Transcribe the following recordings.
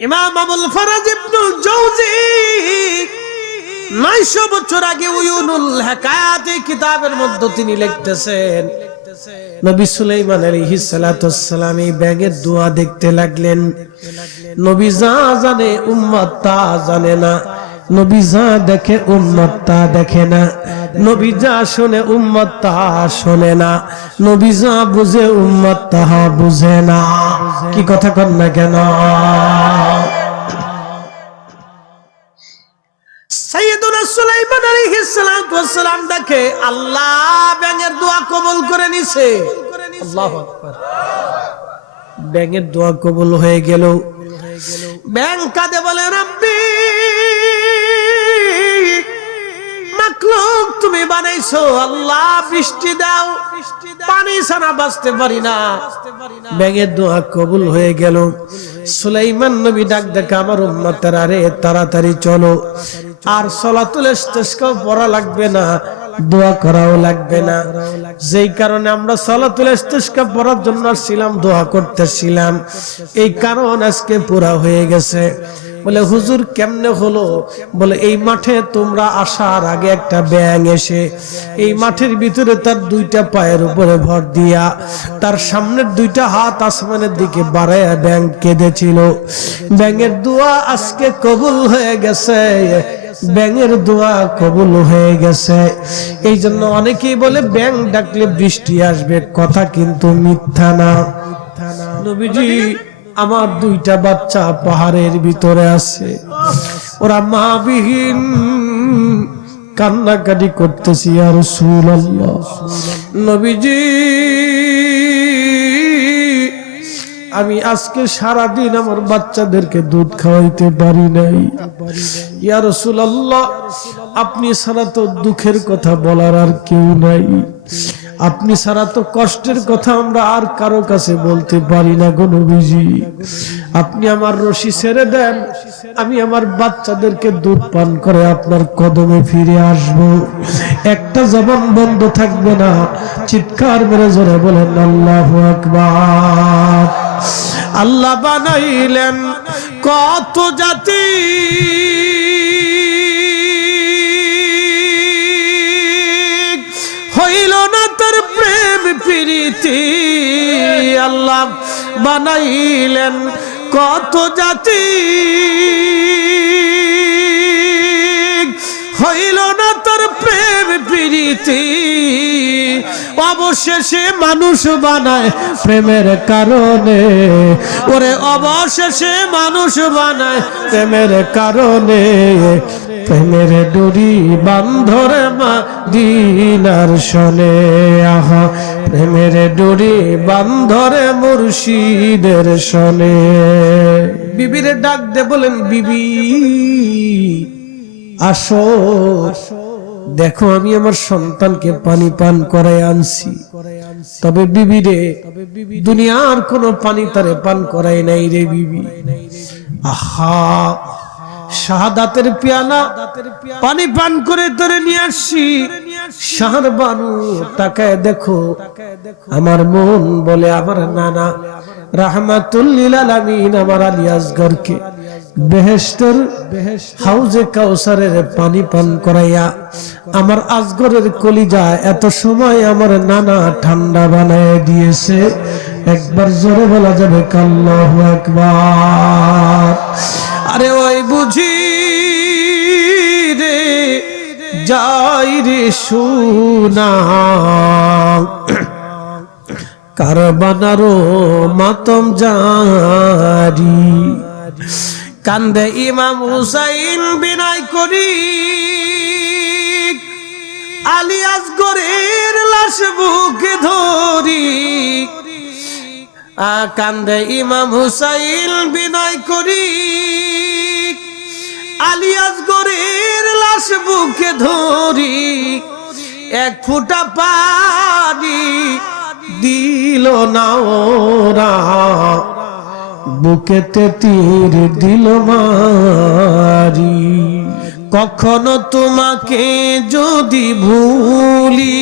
ইমাম আবুল ফরাজ ইবনুল জাওজি 900 বছর আগে উয়ুনুল হিকায়াত কিতাবের মধ্যে তিনি লিখতেছেন, নবী সুলাইমান আলাইহিস সালাতু ওয়াস সালাম এই ব্যাঙের দোয়া দেখতে লাগলেন। নবী যা জানে উম্মত তা জানে না, নবী যা দেখে উম্মত তা দেখে না, নবী যা শুনে উম্মত তা শোনে না, নবী যা বুঝে উম্মত তাহা বুঝে না। কি কথা কন না কেন? সাইয়েদুনা সুলাইমান আলাইহিস সালাতু ওয়াস সালাম দেখে আল্লাহ ব্যাঙের দোয়া কবুল করে নিছে। আল্লাহু আকবার। ব্যাঙের দোয়া কবুল হয়ে গেল। ব্যাঙ কাঁদে বলে, রাব্বি মাখলুক তুমি বানাইছো, আল্লাহ বৃষ্টি দাও, পানি ছাড়া বাঁচতে পারি না। ব্যাঙের দোয়া কবুল হয়ে গেল। সুলাইমান নবী ডাক দেখে, আমার উম্মতেরা রে তাড়াতাড়ি চলো, আর সালাতুল ইস্তিসকা পড়া লাগবে না, দোয়া করাও লাগবে না। যেই কারণে আমরা সালাতুল ইস্তিসকা পড়ার জন্য আসছিলাম, দোয়া করতেছিলাম, এই কারণ আজকে পুরা হয়ে গেছে। বলে হুজুর কেমনে হলো? বলে এই মাঠে তোমরা আসার আগে একটা ব্যাঙ এসে এই মাঠের ভিতরে তার দুইটা পায়ের উপরে ভর দিয়া তার সামনের দুইটা হাত আসমানের দিকে বাড়াইয়া ব্যাঙ কেঁদেছিল। ব্যাঙের দোয়া আজকে কবুল হয়ে গেছে, ব্যাঙের দোয়া কবুল হয়ে গেছে। এই জন্য অনেকেই বলে ব্যাঙ ডাকলে বৃষ্টি আসবে, কথা কিন্তু মিথ্যা না। নবীজি আমার দুইটা বাচ্চা পাহাড়ের ভিতরে আছে, ওরা মা বিহীন, কান্নাকাটি করতেছি, ইয়া রাসূলুল্লাহ। নবীজি আমি আজকে সারাদিন আমার বাচ্চাদেরকে দুধ খাওয়াইতে পারি নাই, ইয়া রাসূলুল্লাহ আপনি ছাড়া তো দুঃখের কথা বলার আর কেউ নাই, আপনি ছাড়া তো কষ্টের কথা আমরা আর কারো কাছে বলতে পারি না গো নবীজি। আপনি আমার রশি ছেড়ে দেন, আমি আমার বাচ্চাদেরকে দুধ পান করে আপনার কদমে ফিরে আসব, একটা জবান বন্ধ থাকবে না। চিৎকার মেরে জোরে বলেন আল্লাহু আকবার। আল্লাহ বানাইলেন কত জাতি, হইল না তার প্রেম প্রীতি। আল্লাহ বানাইলেন কত জাতি, হইল না তার প্রেম প্রীতি। অবশেষে মানুষ বানায় প্রেমের কারণে, ওরে অবশেষে মানুষ বানায় প্রেমের কারণে। প্রেমের ডুরি বান্ধরে মদিনার শনে, আহা প্রেমের ডুরি বান্ধরে মুর্শিদের শনে। বিবিরে ডাক দে বলেন, বিবি আসো, দেখো আমি আমার সন্তানকে পানি পান করায় আনছি। তবে বিবি রে, দুনিয়ার কোন পানি তারে পান করায় নাই রে বিবি। আহা শাহাদাতের পেয়ালা পানি পান করে ধরে নিয়ে আসছি। শাহর বানু তাকায় দেখো, আমার মন বলে আমার নানা রাহমাতুল লিল আলামিন আমার আলী আসগরকে বেহেশতের হাউজে কাউসারের পানি পান করাইয়া আমার আসগরের কলিজা এত সময় আমার নানা ঠান্ডা বানায় দিয়েছে। একবার জোরে বলা যাবে আল্লাহু আকবার। আরে ওই বুঝি রে যাই রে সোনা, কারবানারো মাতম জারি, কান্দে ইমাম হুসাইন বিনয় করি, আলী আসগরের লাশ বুকে ধরি। কান্দে ইমাম হুসাইন বিনয় করি, আলী আসগরের লাশ বুকে ধরি। এক ফোঁটা পানি দিল না ওরা, বুকেতে তীর দিল মারি। কখনো তোমাকে যদি ভুলি,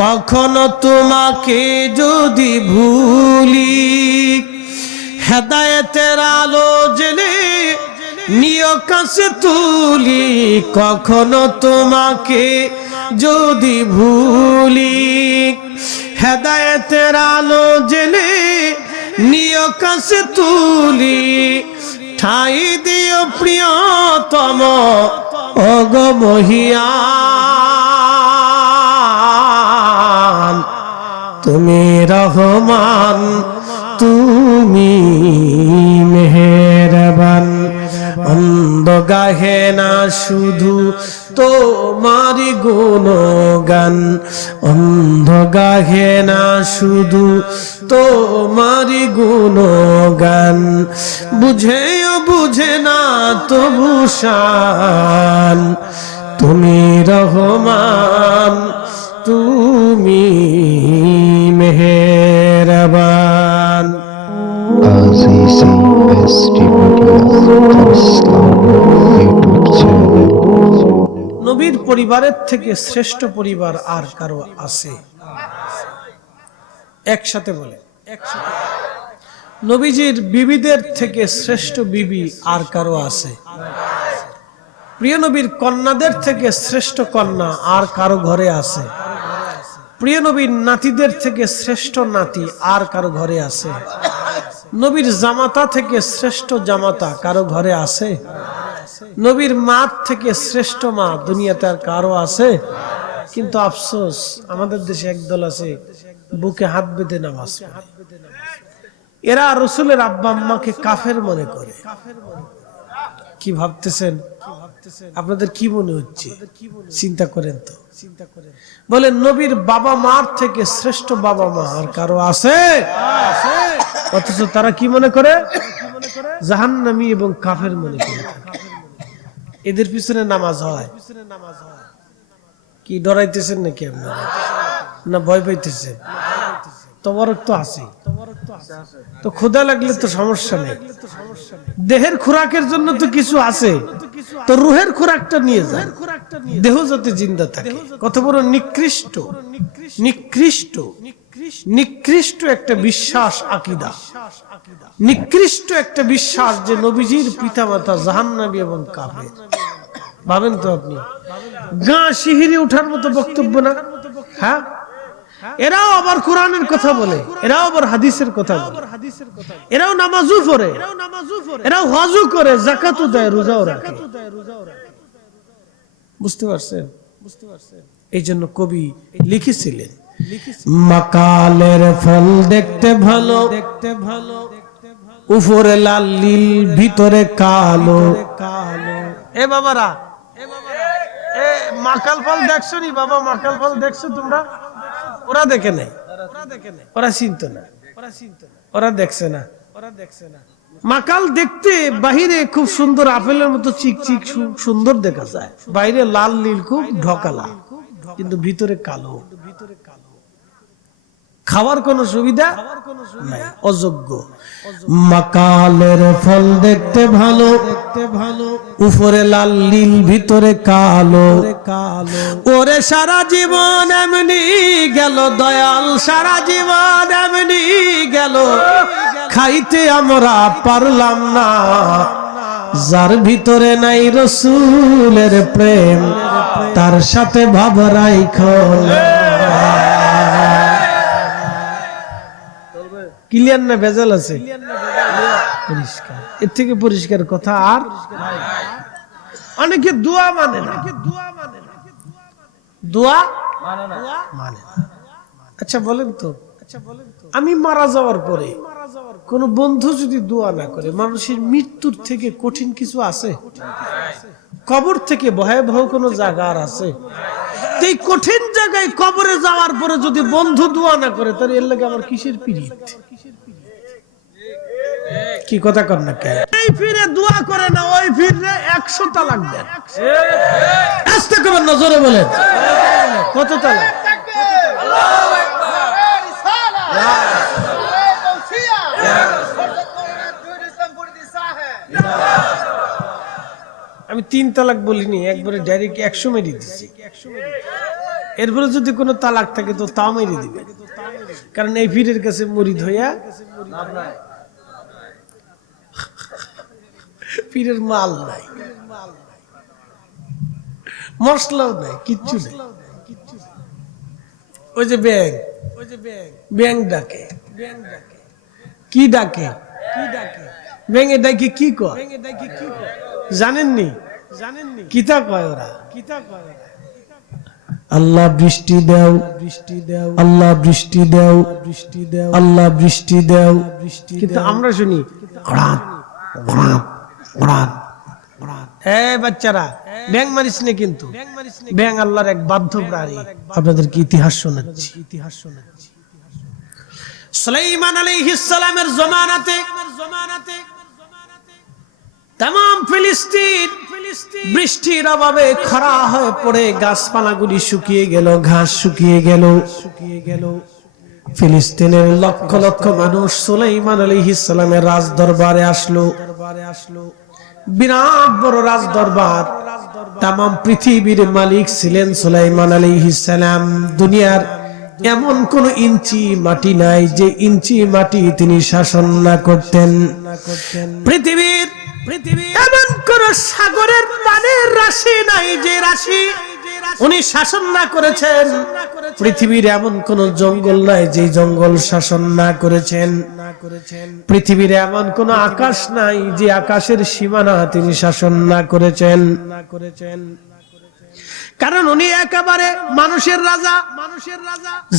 কখনো তোমাকে যদি ভুলি, হেদায়েতের আলো জেলে নিয় কাছে তুলি, কখনো তোমাকে যদি ভুলি। হেদায়েতের আলো জেলে নিয় কাছে তুলি, ঠাই দিও প্রিয়তম ওগো মহিয়ান। তুমি রহমান, তুমি মেহেরবান। অন্ধ গাহে না শুধু তোমারি গুণগান, অন্ধ গাহে না শুধু তোমারি গুণগান। বুঝেও বুঝে না তবু শান, তুমি রহমান, তুমি মেহেরবান। নবীর পরিবারের থেকে শ্রেষ্ঠ পরিবার আর কারো আছে? একসাথে বলে, নবীজির বিবিদের থেকে শ্রেষ্ঠ বিবি আর কারো আছে? প্রিয় নবীর কন্যাদের থেকে শ্রেষ্ঠ কন্যা আর কারো ঘরে আছে? প্রিয় নবীর নাতিদের থেকে শ্রেষ্ঠ নাতি আর কারো ঘরে আছে? নবীর জামাতা থেকে শ্রেষ্ঠ জামাতা কারো ঘরে আছে? নবীর মা থেকে শ্রেষ্ঠ মা দুনিয়াতে আর কারো আছে? কিন্তু আফসোস, আমাদের দেশে একদল আছে বুকে হাত বেঁধে নামাজ পড়ে। এরা রাসূলের আব্বা আম্মাকে কাফের মনে করে। কি ভাবতেছেন? আপনাদের কি মনে হচ্ছে? চিন্তা করেন তো। বলেন, নবীর বাবা মার থেকে শ্রেষ্ঠ বাবা মা আর কারো আছে? অথচ তারা কি মনে করে? জাহান্নামী এবং কাফের মনে করে। এদের পিছনে নামাজ হয়। কি ডরাইতেছেন নাকি আপনারা? না ভয় পাইতেছেন? তবরক তো আছে, তো ক্ষুধা লাগলে তো সমস্যা নেই। দেহের খোরাকের জন্য তো কিছু আছে, তো রুহের খোরাকটা নিয়ে যান, দেহ যাতে জিন্দা থাকে। কত বড় নিকৃষ্ট নিকৃষ্ট নিকৃষ্ট একটা বিশ্বাস, আকীদা। নিকৃষ্ট একটা বিশ্বাস যে নবীজির পিতামাতা জাহান্নামী এবং কাফের। ভাবেন তো আপনি, গা শিহরি ওঠার মতো বক্তব্য না? হ্যাঁ, এরাও আবার কোরআনের কথা বলে, এরাও আবার হাদিসের কথা বলে, এরাও নামাজও পড়ে, এরাও হজও করে, যাকাতও দেয়, রোজাও রাখে। বুঝতে পারছেন? এই জন্য কবি লিখেছিলেন, মাকালের ফল দেখতে ভালো, উপরে লাল নীল ভিতরে কালো। এ বাবারা, এ মাকাল ফল দেখছো নি বাবা? মাকাল ফল দেখছো তোমরা? ওরা দেখে নাই, ওরা চিনত না, ওরা দেখছে না। মাকাল দেখতে বাহিরে খুব সুন্দর, আপেলের মতো চিকচিক সুন্দর দেখা যায়, বাইরে লাল নীল খুব ঢকালা, কিন্তু ভিতরে কালো। খাওয়ার কোন সুবিধা নাই, অযোগ্য। মাকালের ফল দেখতে ভালো, উপরে লাল নীল ভিতরে কালো। ওরে সারা জীবন এমনি গেল দয়াল, সারা জীবন এমনি গেল, খাইতে আমরা পারলাম না। যার ভিতরে নাই রাসূলের প্রেম, তার সাথে ভাব রাইখো না। ক্লিয়ার না ভেজাল আছে? পরিষ্কার, এর থেকে পরিষ্কার কথা আর? অনেকে দোয়া মানে না, দোয়া মানে না। আচ্ছা বলেন তো, আমি মারা যাওয়ার পরে কোন বন্ধু যদি দোয়া না করে, মানুষের মৃত্যুর থেকে কঠিন কিছু আছে? কবর থেকে ভয়াবহ কোন জায়গা আর আছে? এই কঠিন জায়গায় কবরে যাওয়ার পরে যদি বন্ধু দোয়া না করে, তাহলে এর লাগে আমার কিসের পিরিত? কি কথা কর না কে? এই ফিরে দোয়া করে না, ওই ফিরে 100 তালাক দেন। আস্তে করে নজরে বলেন, কত তালাক? আমি 3 তালাক বলিনি, একবারে ডাইরেক্ট 100 মেরে দিচ্ছি। এরপরে যদি কোনো তালাক থাকে তো তা মেরে দিবে, কারণ এই পীরের কাছে মুরিদ হইয়া পীরের মাল নাই, মশলাও নাই, কিচ্ছু নেই। ওই যে ব্যাং, ব্যাং ডাকে, কি ডাকে, ব্যাঙে ডাকে কি কয় জানেননি? কিতা কয় ওরা? আল্লাহ বৃষ্টি দাও, বৃষ্টি দাও, আল্লাহ বৃষ্টি দাও, বৃষ্টি দাও, আল্লাহ বৃষ্টি দাও, বৃষ্টি। কিন্তু আমরা শুনি ঘড়াত ঘড়াত ঘড়াত। হ্যাঁ বাচ্চারা, ব্যাং মারিস না, কিন্তু ব্যাং আল্লাহর এক বাধ্য প্রাণী। আপনাদেরকে ইতিহাস শোনাচ্ছি। সুলাইমান আলাইহিস সালামের জমানাতে तमाम ফিলিস্তিন বৃষ্টির অভাবে খরা হয়ে পড়ে গাছপালাগুলি শুকিয়ে গেল, ঘাস শুকিয়ে গেল। ফিলিস্তিনের লক্ষ লক্ষ মানুষ সুলাইমান আলাইহিস সালামের রাজ দরবারে আসলো। বিরাট বড় রাজ দরবার, तमाम পৃথিবীর মালিক ছিলেন সুলাইমান আলাইহিস সালাম। দুনিয়ার এমন কোন ইঞ্চি মাটি নাই যে ইঞ্চি মাটি তিনি শাসন না করতেন। পৃথিবীর এমন কোন সাগরের পানির রাশি নাই যে রাশি উনি শাসন না করেছেন। পৃথিবীর এমন কোন জঙ্গল নাই যে জঙ্গল শাসন না করেছেন। পৃথিবীর এমন কোন আকাশ নাই যে আকাশের সীমানা তিনি শাসন না করেছেন। কারণ উনি একেবারে মানুষের রাজা,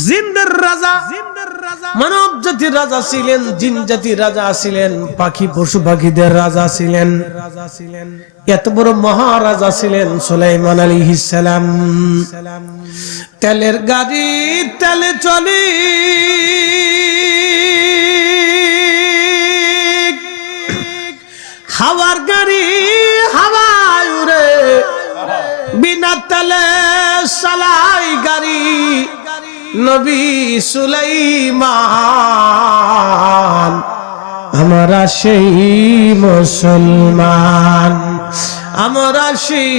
জিনদের রাজা, মানব জাতির রাজা ছিলেন, জিন জাতির রাজা ছিলেন, পাখি পশু পাখিদের রাজা ছিলেন। এত বড় মহারাজা ছিলেন সুলাইমান আলাইহিস সালাম। তেলের গাড়ি তেলে চলে, হাওয়ার গাড়ি হাওয়ায় উড়ে, বিনা তেলে চালাই গাড়ি নবী সুলাইমান। আমরা সেই মুসলমান, আমরা সেই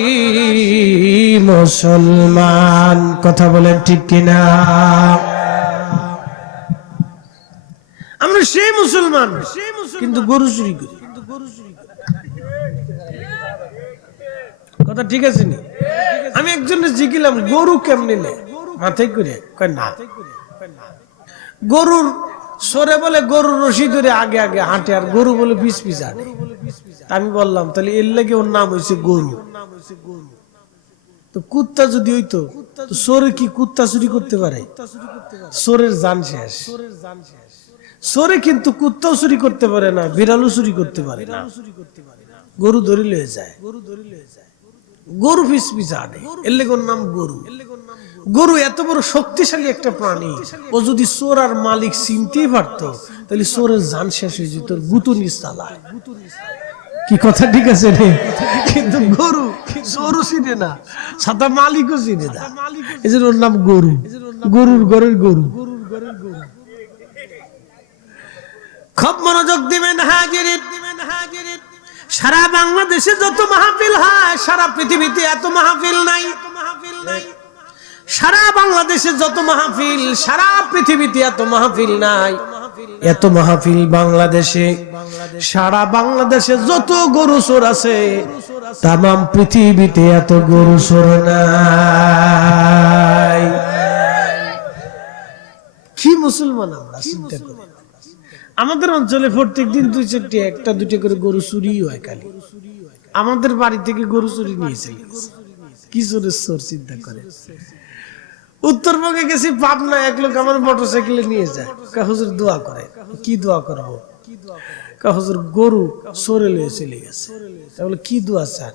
মুসলমান। কথা বলেন ঠিক কিনা? আমরা সেই মুসলমান, কিন্তু গরু চুরি করি। কথা ঠিক আছে নি? আমি একজনের জিজ্ঞাসলাম গরু কেমনে নেয়, মাথায় করে কয় না, গরুর সরে বলে গরুর রশি ধরে আগে আগে হাঁটে, আর গরু বলে পিছ পিছ হাঁটে। আমি বললাম তাহলে এর লাগে ওর নাম হয়েছে গরু। তো কুত্তা যদি হইতো তো সরে কি কুত্তা চুরি করতে পারে? সরের জান শেষ। সরে কিন্তু কুত্তাও চুরি করতে পারে না, বিড়ালও চুরি করতে পারে না। গরু ধরে লয়ে যায়, গরু পিছ পিছ হাঁটে, এর লাগে ওর নাম গরু। গরু এত বড় শক্তিশালী একটা প্রাণী, ও যদি চোর আর মালিক চিনতেই পারতো তাহলে চোরের জান শেষ হয়ে যেত, গুতুনি চালায়। কি কথা ঠিক আছে রে? কিন্তু গরু চোরও চিনে না, সাথে মালিকও চিনে না, এই জন্য ওর নাম গরু। গরুর ঘরের গরু। খুব মনোযোগ দিবেন হাজিরিন। সারা বাংলাদেশে যত মাহফিল হয়, সারা পৃথিবীতে এত মাহফিল নাই। সারা বাংলাদেশে যত মাহফিল, সারা পৃথিবীতে এত মাহফিল নাই। এত মাহফিল বাংলাদেশে। সারা বাংলাদেশে যত গরু চোর আছে, তামাম পৃথিবীতে এত গরু চোর নাই। কি মুসলমান আমরা, চিন্তা করি। আমাদের অঞ্চলে প্রত্যেকদিন 2-4টি, 1-2টি করে গরু চুরি হয়। খালি আমাদের বাড়ি থেকে গরু চুরি নিয়েছে। কি চোরের চোর, চিন্তা করে। উত্তরবঙ্গে গেছি, পাবনা, এক লোক আমার মোটরসাইকেলে নিয়ে যায়। হুজুর দোয়া করে। কি দোয়া করবো? হুজুর গরু চোরে লিয়ে চলে গেছে। তাহলে কি দোয়া চান?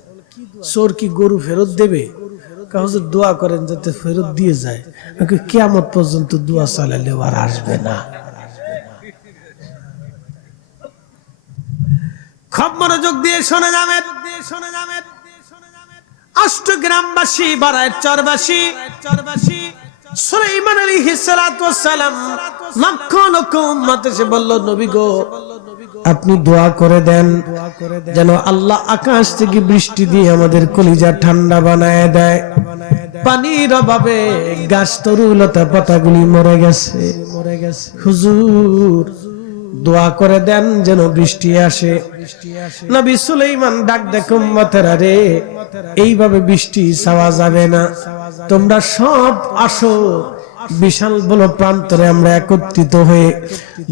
চোর কি গরু ফেরত দেবে? হুজুর দোয়া করেন যাতে ফেরত দিয়ে যায়। কিয়ামত পর্যন্ত দোয়া চালালে আর আসবে না। খুব মনোযোগ দিয়ে শোনা যাবেন। অষ্টগ্রামবাসী, বারায়ের চরবাসী, সুলাইমান আলাইহিস সালাতু ওয়াস সালাম লক্ষ লক্ষ উম্মত এসে বলল, নবী গো, আপনি দোয়া করে দেন যেন আল্লাহ আকাশ থেকে বৃষ্টি দিয়ে আমাদের কলিজা ঠান্ডা বানায় দেয়। পানির অভাবে গাছ তরুলতা পাতাগুলি মরে গেছে। হুজুর দোয়া করে দেন যেন বৃষ্টি আসে। নবী সুলাইমান ডাক দেখো উম্মতেরা রে, এইভাবে বৃষ্টি চাওয়া যাবে না, তোমরা সব আসো। বিশাল বড় প্রান্তরে আমরা একত্রিত হয়ে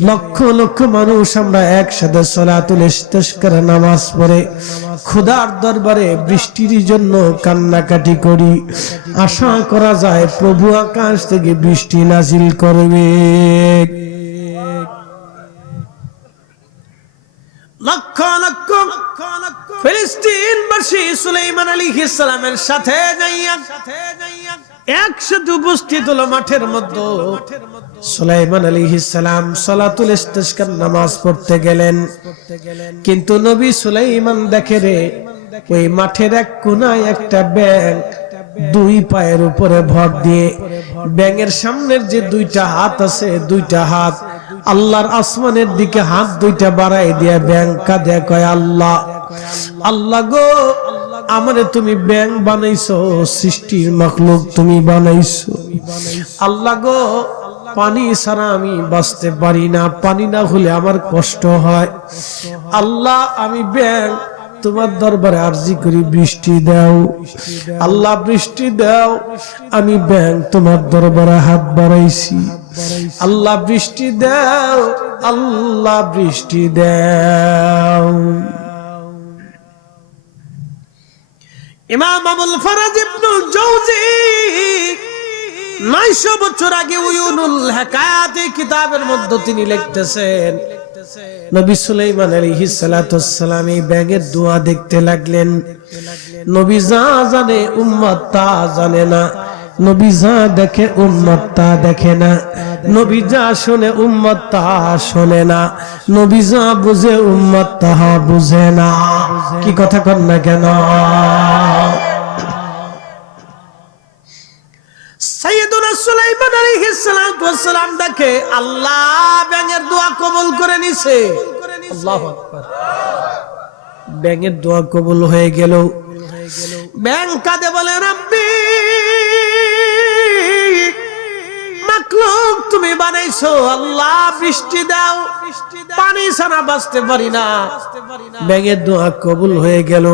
লক্ষ লক্ষ মানুষ আমরা একসাথে সালাতুল ইস্তিসকার নামাজ পড়ে খোদার দরবারে বৃষ্টির জন্য কান্নাকাটি করি। আশা করা যায় প্রভু আকাশ থেকে বৃষ্টি নাজিল করবে। লক্ষ লক্ষ ফিলিস্তিনবাসী সুলাইমান আলাইহিস সালামের সাথে যাইয়া একসাথে উপস্থিত হলো মাঠের মধ্যে। সুলাইমান আলাইহিস সালাম সালাতুল ইস্তিসকার নামাজ পড়তে গেলেন, কিন্তু নবী সুলাইমান দেখে রে ওই মাঠের এক কোনায় একটা ব্যাঙ দুই পায়ের উপরে ভর দিয়ে, ব্যাঙের সামনের যে দুইটা হাত আছে, দুইটা হাত আল্লাহর আসমানের দিকে হাত দুইটা বাড়াই দিয়া ব্যাঙ কাঁদে কয়, আল্লাহ আল্লাহ গো, আমারে তুমি ব্যাঙ বানাইছো, সৃষ্টির মাখলুক তুমি বানাইছো। আল্লাহ গো, পানি ছাড়া আমি বাঁচতে পারি না, পানি না হলে আমার কষ্ট হয়। আল্লাহ আমি ব্যাঙ তোমার দরবারে আরজি করি, বৃষ্টি দাও। আল্লাহ বৃষ্টি দাও। আমি ব্যাঙ তোমার দরবারে হাত বাড়াইছি, আল্লাহ বৃষ্টি দাও, আল্লাহ বৃষ্টি দাও। ইমাম আবুল ফরাজ ইবনুল জাওজি 900 বছর আগে উয়ুনুল হিকায়াত কিতাবের মধ্যে তিনি লিখতেছেন, নবী সুলাইমান আলাইহিস সালাতু ওয়াস সালাম এই ব্যাঙের দোয়া দেখতে লাগলেন। নবী যা জানে উম্মত তা জানে না, নবী যা দেখে উম্মত তা দেখে না, নবী যা শুনে উম্মত তা শোনে না, নবী যা বুঝে উম্মত তাহা বুঝে না। কি কথা কর না কেন? সাইয়েদুনা সুলাইমান আলাইহিস সালাতু ওয়াস সালাম দেখে আল্লাহ ব্যাঙের দোয়া কবুল করে নিছে। আল্লাহু আকবার। ব্যাঙের দোয়া কবুল হয়ে গেল। ব্যাঙ কাঁদে বলে, রাব্বি মাখলুক তুমি বানাইছো, আল্লাহ বৃষ্টি দাও, পানি ছাড়া বাঁচতে পারি না। ব্যাঙের দোয়া কবুল হয়ে গেল।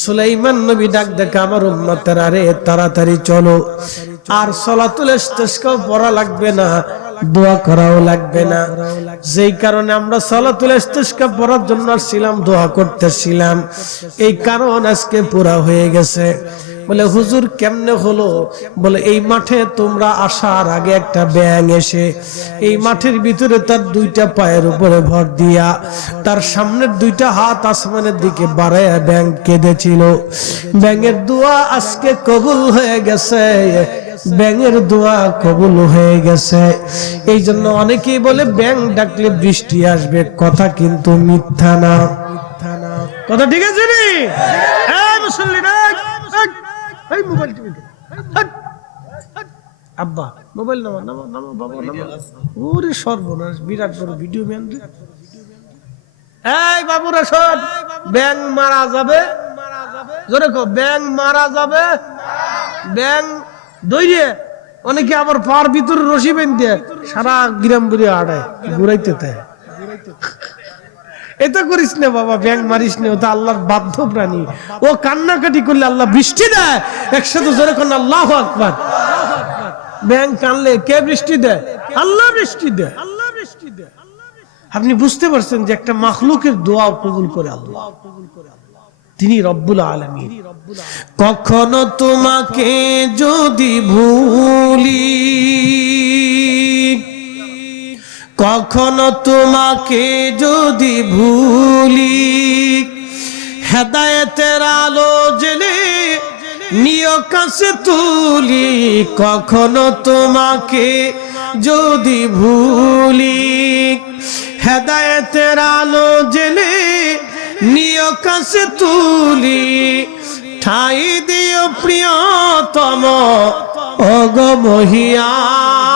সুলাইমান নবী ডাক দেখে, আমার উম্মতেরা রে তাড়াতাড়ি চলো, আর সালাতুল ইস্তিসকা পড়া লাগবে না, দোয়া করাও লাগবে না। যেই কারণে আমরা সালাতুল ইস্তিসকা পড়ার জন্য আসছিলাম, দোয়া করতেছিলাম, এই কারণ আজকে পুরা হয়ে গেছে। বলে হুজুর কেমনে হলো? বলে এই মাঠে তোমরা আসার আগে একটা ব্যাঙ এসে এই মাঠের ভিতরে তার দুইটা পায়ের উপরে ভর দিয়া তার সামনের দুইটা হাত আসমানের দিকে বাড়াইয়া ব্যাঙ কেঁদেছিল। ব্যাঙের দোয়া আজকে কবুল হয়ে গেছে, ব্যাঙের দোয়া কবুল হয়ে গেছে। এই জন্য অনেকেই বলে ব্যাঙ ডাকলে বৃষ্টি আসবে, কথা কিন্তু মিথ্যা না। কথা ঠিক আছে নি? হ্যাঁ মুসল্লিরা, এই মোবাইল টিভি আব্বা মোবাইল নামা নামা নামা বাবা নামা। ওরে সর্বনাশ, বিরাট বড় ভিডিও ম্যান রে। এই বাবুরা শোন, ব্যাঙ মারা যাবে, জোরে কো, ব্যাঙ মারা যাবে। ব্যাঙ দইরে অনেকে আবার পার ভিতরে রশি বেঁধে সারা গ্রাম বুড়ি আড়ায় ঘুরাইতে দেয়। এটা করিস না বাবা, ব্যাঙ মারিস না, ওটা আল্লাহর বাধ্য প্রাণী। ও কান্নাকাটি করলে আল্লাহ বৃষ্টি দেয়। একসাথে জোরে কোন আল্লাহু আকবার। ব্যাঙ কানলে কে বৃষ্টি দেয়? আল্লাহ বৃষ্টি দেয়। আপনি বুঝতে পারছেন যে একটা মাখলুকের দোয়া কবুল করে আল্লাহ, তিনি রব্বুল আলামিন। কখনো তোমাকে যদি ভুলি, কখনো তোমাকে যদি ভুলি, হেদায়েতের আলো জেলে নিয় কাছে তুলি। কখনো তোমাকে যদি ভুলি, হেদায়েতের আলো জেলে নিয় কাছে তুলি। ঠাই দিও প্রিয়তম ওগো মহিয়ান,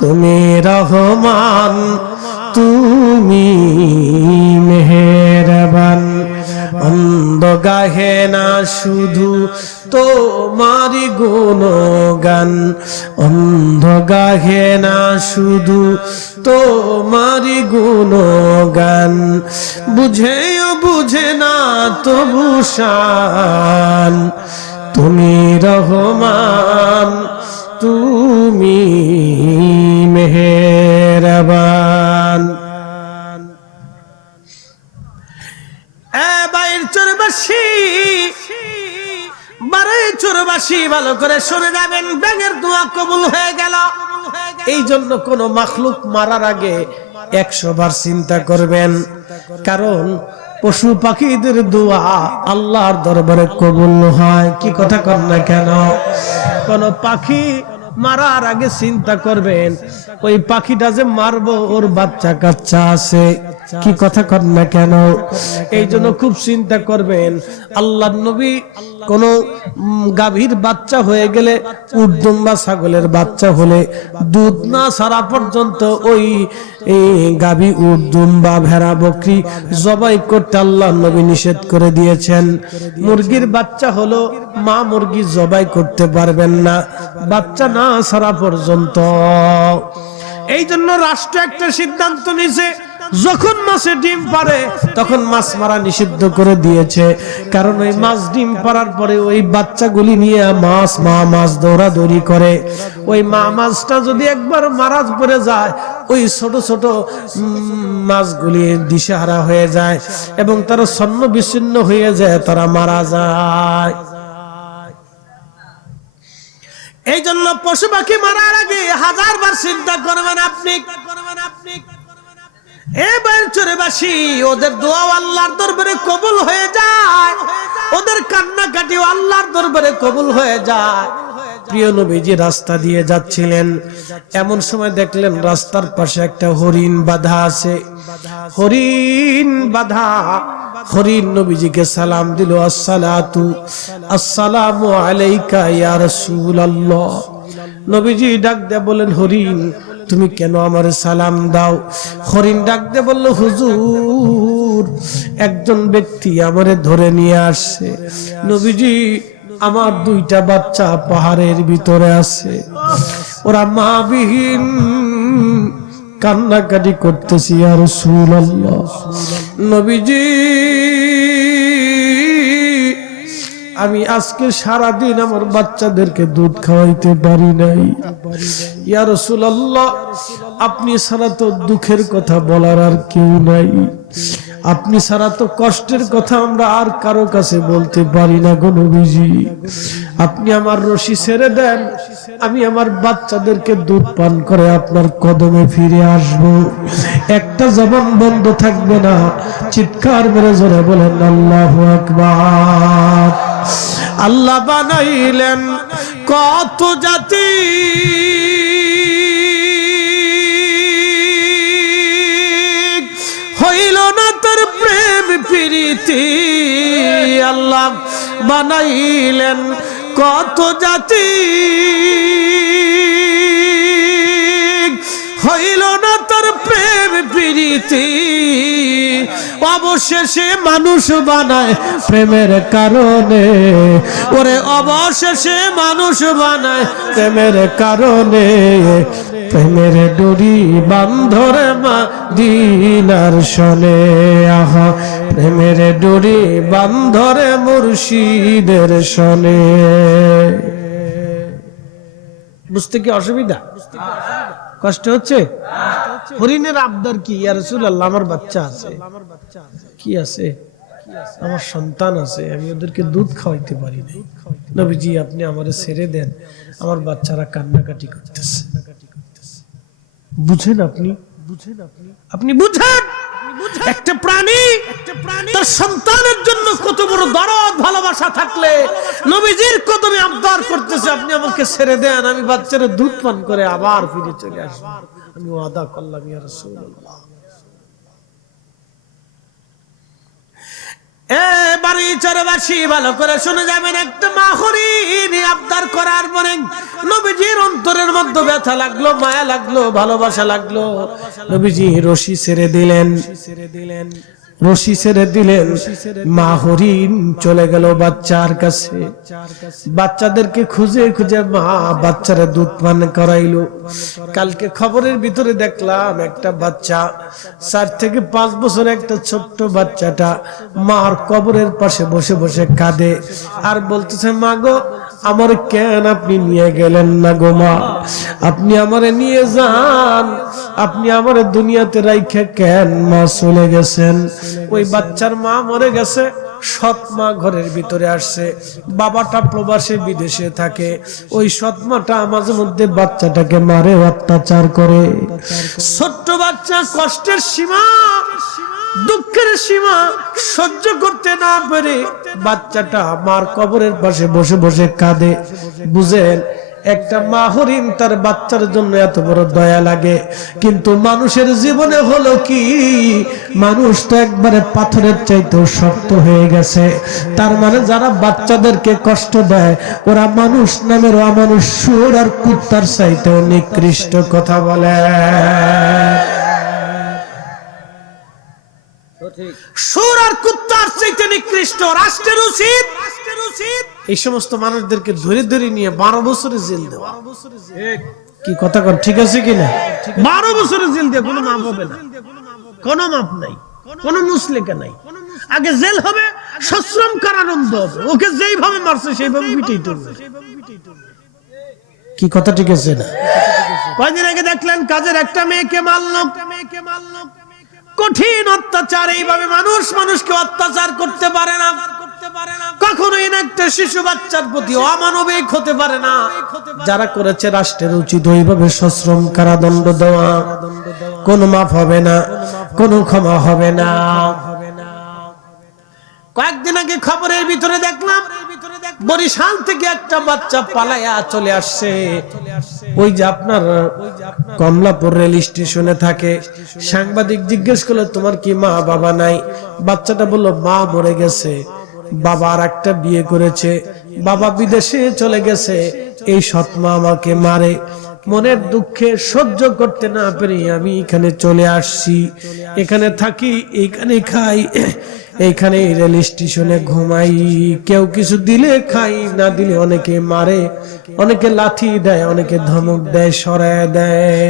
তুমি রহমান, তুমি মেহেরবান। অন্ধ গাহে না শুধু তোমারি গুণগান, অন্ধ গাহে না শুধু তোমারি গুণগান, বুঝেও বুঝে না তবু শান, তুমি রহমান তুমি মেহেরবান। চোরবাসী ভালো করে শুনে যাবেন, ব্যাঙের দোয়া কবুল হয়ে গেল। এই জন্য কোন মাখলুক মারার আগে 100 বার চিন্তা করবেন, কারণ পশু পাখিদের দোয়া আল্লাহর দরবারে কবুল হয়। কি কথা কর না কেন? কোন পাখি মারার আগে চিন্তা করবেন, ওই পাখিটা যে মারবো ওর বাচ্চা কাচ্চা আছে। কি কথা কর না কেন? এই জন্য খুব চিন্তা করবেন। আল্লাহর নবী কোন গাভীর বাচ্চা হয়ে গেলে, উটদুম বা ছাগলের বাচ্চা হলে দুধ না ছাড়া পর্যন্ত ওই গাভী, উটদুম বা ভেড়া, বকরি জবাই করতে আল্লাহর নবী নিষেধ করে দিয়েছেন। মুরগির বাচ্চা হলো মা মুরগি জবাই করতে পারবেন না বাচ্চা না ছাড়া পর্যন্ত। এই জন্য রাষ্ট্র একটা সিদ্ধান্ত নিয়েছে, যখন মাছে ডিম পারে তখন মাছ মারা নিষিদ্ধ করে দিয়েছে। কারণ ওই মাছ ডিম পারার পরে ওই বাচ্চাগুলি নিয়ে মা মাছ দৌড়াদৌড়ি করে। ওই মা মাছটা যদি একবার মারা পড়ে যায়, ওই ছোট ছোট মাছগুলি দিশেহারা হয়ে যায় এবং তারা ছন্ন বিচ্ছিন্ন হয়ে যায়, তারা মারা যায়। এই জন্য পশু পাখি মারার আগে 1000 বার চিন্তা করবেন আপনি। এবার চোরবাসী, ওদের দোয়া আল্লাহর দরবারে কবুল হয়ে যায়, ওদের কান্নাকাটিও আল্লাহর দরবারে কবুল হয়ে যায়। প্রিয় নবীজি রাস্তা দিয়ে যাচ্ছিলেন, এমন সময় দেখলেন রাস্তার পাশে একটা হরিণ বাঁধা আছে। হরিণ বাঁধা, হরিণ নবীজিকে সালাম দিল, আসসালামু আলাইকা ইয়া রাসূলুল্লাহ। নবীজি ডাক দিয়ে বলেন, হরিণ তুমি কেন আমারে সালাম দাও? হরিণ ডাক দিয়ে বলল, হুজুর একজন ব্যক্তি আমারে ধরে নিয়ে আসছে। নবীজি, আমার 2টা বাচ্চা পাহাড়ের ভিতরে আছে, ওরা মা বিহীন, কান্নাকাটি করতেছি ইয়া রাসূলুল্লাহ। নবীজি, আমি আজকে সারাদিন আমার বাচ্চাদেরকে দুধ খাওয়াইতে পারি নাই। ইয়া রাসূলুল্লাহ, আপনি ছাড়া তো দুঃখের কথা বলার আর কেউ নাই, আপনি ছাড়া তো কষ্টের কথা আমরা আর কারো কাছে বলতে পারি না গো নবীজি। আপনি আমার রশি ছেড়ে দেন, আমি আমার বাচ্চাদেরকে দুধ পান করে আপনার কদমে ফিরে আসব, একটা জবান বন্ধ থাকবে না। চিৎকার মেরে জোরে বলেন আল্লাহু আকবার। আল্লাহ বানাইলেন কত জাতি, হইল না তার প্রেম প্রীতি। আল্লাহ বানাইলেন কত জাতি, হইল না তার প্রেম প্রীতি। অবশেষে মানুষ বানায় প্রেমের কারণে, ওরে অবশেষে মানুষ বানায় প্রেমের কারণে। প্রেমের ডোরি বান্ধরে মদিনার শনে, আহা প্রেমের ডোরি বান্ধরে মুর্শিদের শনে। বুঝতে কি অসুবিধা? কষ্ট হচ্ছে? হরিণের আবদার কি? ইয়া রাসূলুল্লাহ, আমার বাচ্চা আছে। কি আছে? আমার সন্তান আছে, আমি ওদেরকে দুধ খাওয়াইতে পারি না। নবীজি, আপনি আমারে ছেড়ে দেন, আমার বাচ্চারা কান্নাকাটি করতেছে। বুঝেন আপনি? আপনি বুঝেন একটা প্রাণী তার সন্তানের জন্য কত বড় দরদ ভালোবাসা থাকলে নবীজির কদমে আবদার করতেছে, আপনি আমাকে ছেড়ে দেন, আমি বাচ্চারা দুধ পান করে আবার ফিরে চলে আসবো। আমি ওয়াদা করলাম ইয়া রাসূলুল্লাহ। বাড়ি চরবাসী ভালো করে শুনে যাবেন, একটা মা হরিণ আবদার করার পরে নবীজির অন্তরের মধ্যে ব্যথা লাগলো, মায়া লাগলো, ভালোবাসা লাগলো। নবীজি রশি ছেড়ে দিলেন। রশি ছেড়ে দিলেন, মা হরিণ চলে গেল বাচ্চার কাছে। বাচ্চাদেরকে খুঁজে খুঁজে মা বাচ্চারা দুধ পান করাইলো। কালকে খবরের ভিতরে দেখলাম একটা বাচ্চা 4 থেকে 5 বছর, একটা ছোট্ট বাচ্চাটা মার কবরের পাশে বসে বসে কাঁদে আর বলতেছে, মা গো আমার কেন আপনি নিয়ে গেলেন না গো মা, আপনি আমারে নিয়ে যান, আপনি আমারে দুনিয়াতে রাইখে কেন মা চলে গেছেন। ওই বাচ্চার মা মরে গেছে, সৎ মা ঘরের ভিতরে আসছে, বাবাটা প্রবাসে বিদেশে থাকে। ওই সৎ মাটা মাঝে মধ্যে বাচ্চাটাকে মারে, অত্যাচার করে। ছোট্ট বাচ্চা কষ্টের সীমা, দুঃখের সীমা সহ্য করতে না পেরে বাচ্চাটা মার কবরের পাশে বসে বসে কাঁদে। বুঝেন, একটা মা হরিণ তার বাচ্চার জন্য এত বড় দয়া লাগে, কিন্তু মানুষের জীবনে হলো কি, মানুষ তো একবারে পাথরের চাইতেও শক্ত হয়ে গেছে। তার মানে যারা বাচ্চাদেরকে কষ্ট দেয় ওরা মানুষ নামের অমানুষ, শুয়োর আর কুত্তার চাইতেও নিকৃষ্ট কথা বলে। শুয়োর আর কুত্তার চাইতে নিকৃষ্ট। রাষ্ট্রের উচিত এই সমস্ত মানুষদেরকে ধরে ধরে নিয়ে 12 বছরের জেল দেওয়া। কি কথা কন, ঠিক আছে কিনা? 12 বছরের জেল দিয়ে কোনো মাপ হবে না, কোনো মাপ নাই, কোনো মুসলেকা নাই। আগে জেল হবে, সশ্রম কারাদণ্ড হবে, ওকে যেইভাবে মারছে সেইভাবে পিটাই তুলবে। কি কথা ঠিক আছে না? কয়দিন আগে দেখলেন কাজের একটা মেয়েকে মারলো, কঠিন অত্যাচার। এইভাবে মানুষ মানুষকে অত্যাচার করতে পারে না, কখনোই না একটা শিশু বাচ্চার প্রতি অমানবিক হতে পারে না। যারা করেছে রাষ্ট্রের উচিত ওইভাবে সশ্রম কারাদণ্ড দেওয়া, কোনো মাফ হবে না, কোনো ক্ষমা হবে না। কয়েকদিন আগে খবরের ভিতরে দেখলাম বরিশাল থেকে একটা বাচ্চা পালায়া চলে আসছে। ওই যে আপনার কমলাপুর রেল স্টেশনে থাকে। সাংবাদিক জিজ্ঞেস করলো, তোমার কি মা বাবা নাই? বাচ্চাটা বলল, মা মরে গেছে, বাবা আর একটা বিয়ে করেছে, বাবা বিদেশে চলে গেছে, এই সৎ মা আমাকে মারে। মনের দুঃখে সহ্য করতে না পেরে আমি এখানে চলে আসছি, এখানে থাকি, এখানে খাই, এইখানে রেল স্টেশনে ঘুমাই। কেউ কিছু দিলে খাই, না দিলে অনেকে মারে, অনেকে লাথি দেয়, অনেকে ধমক দেয়, সরায় দেয়।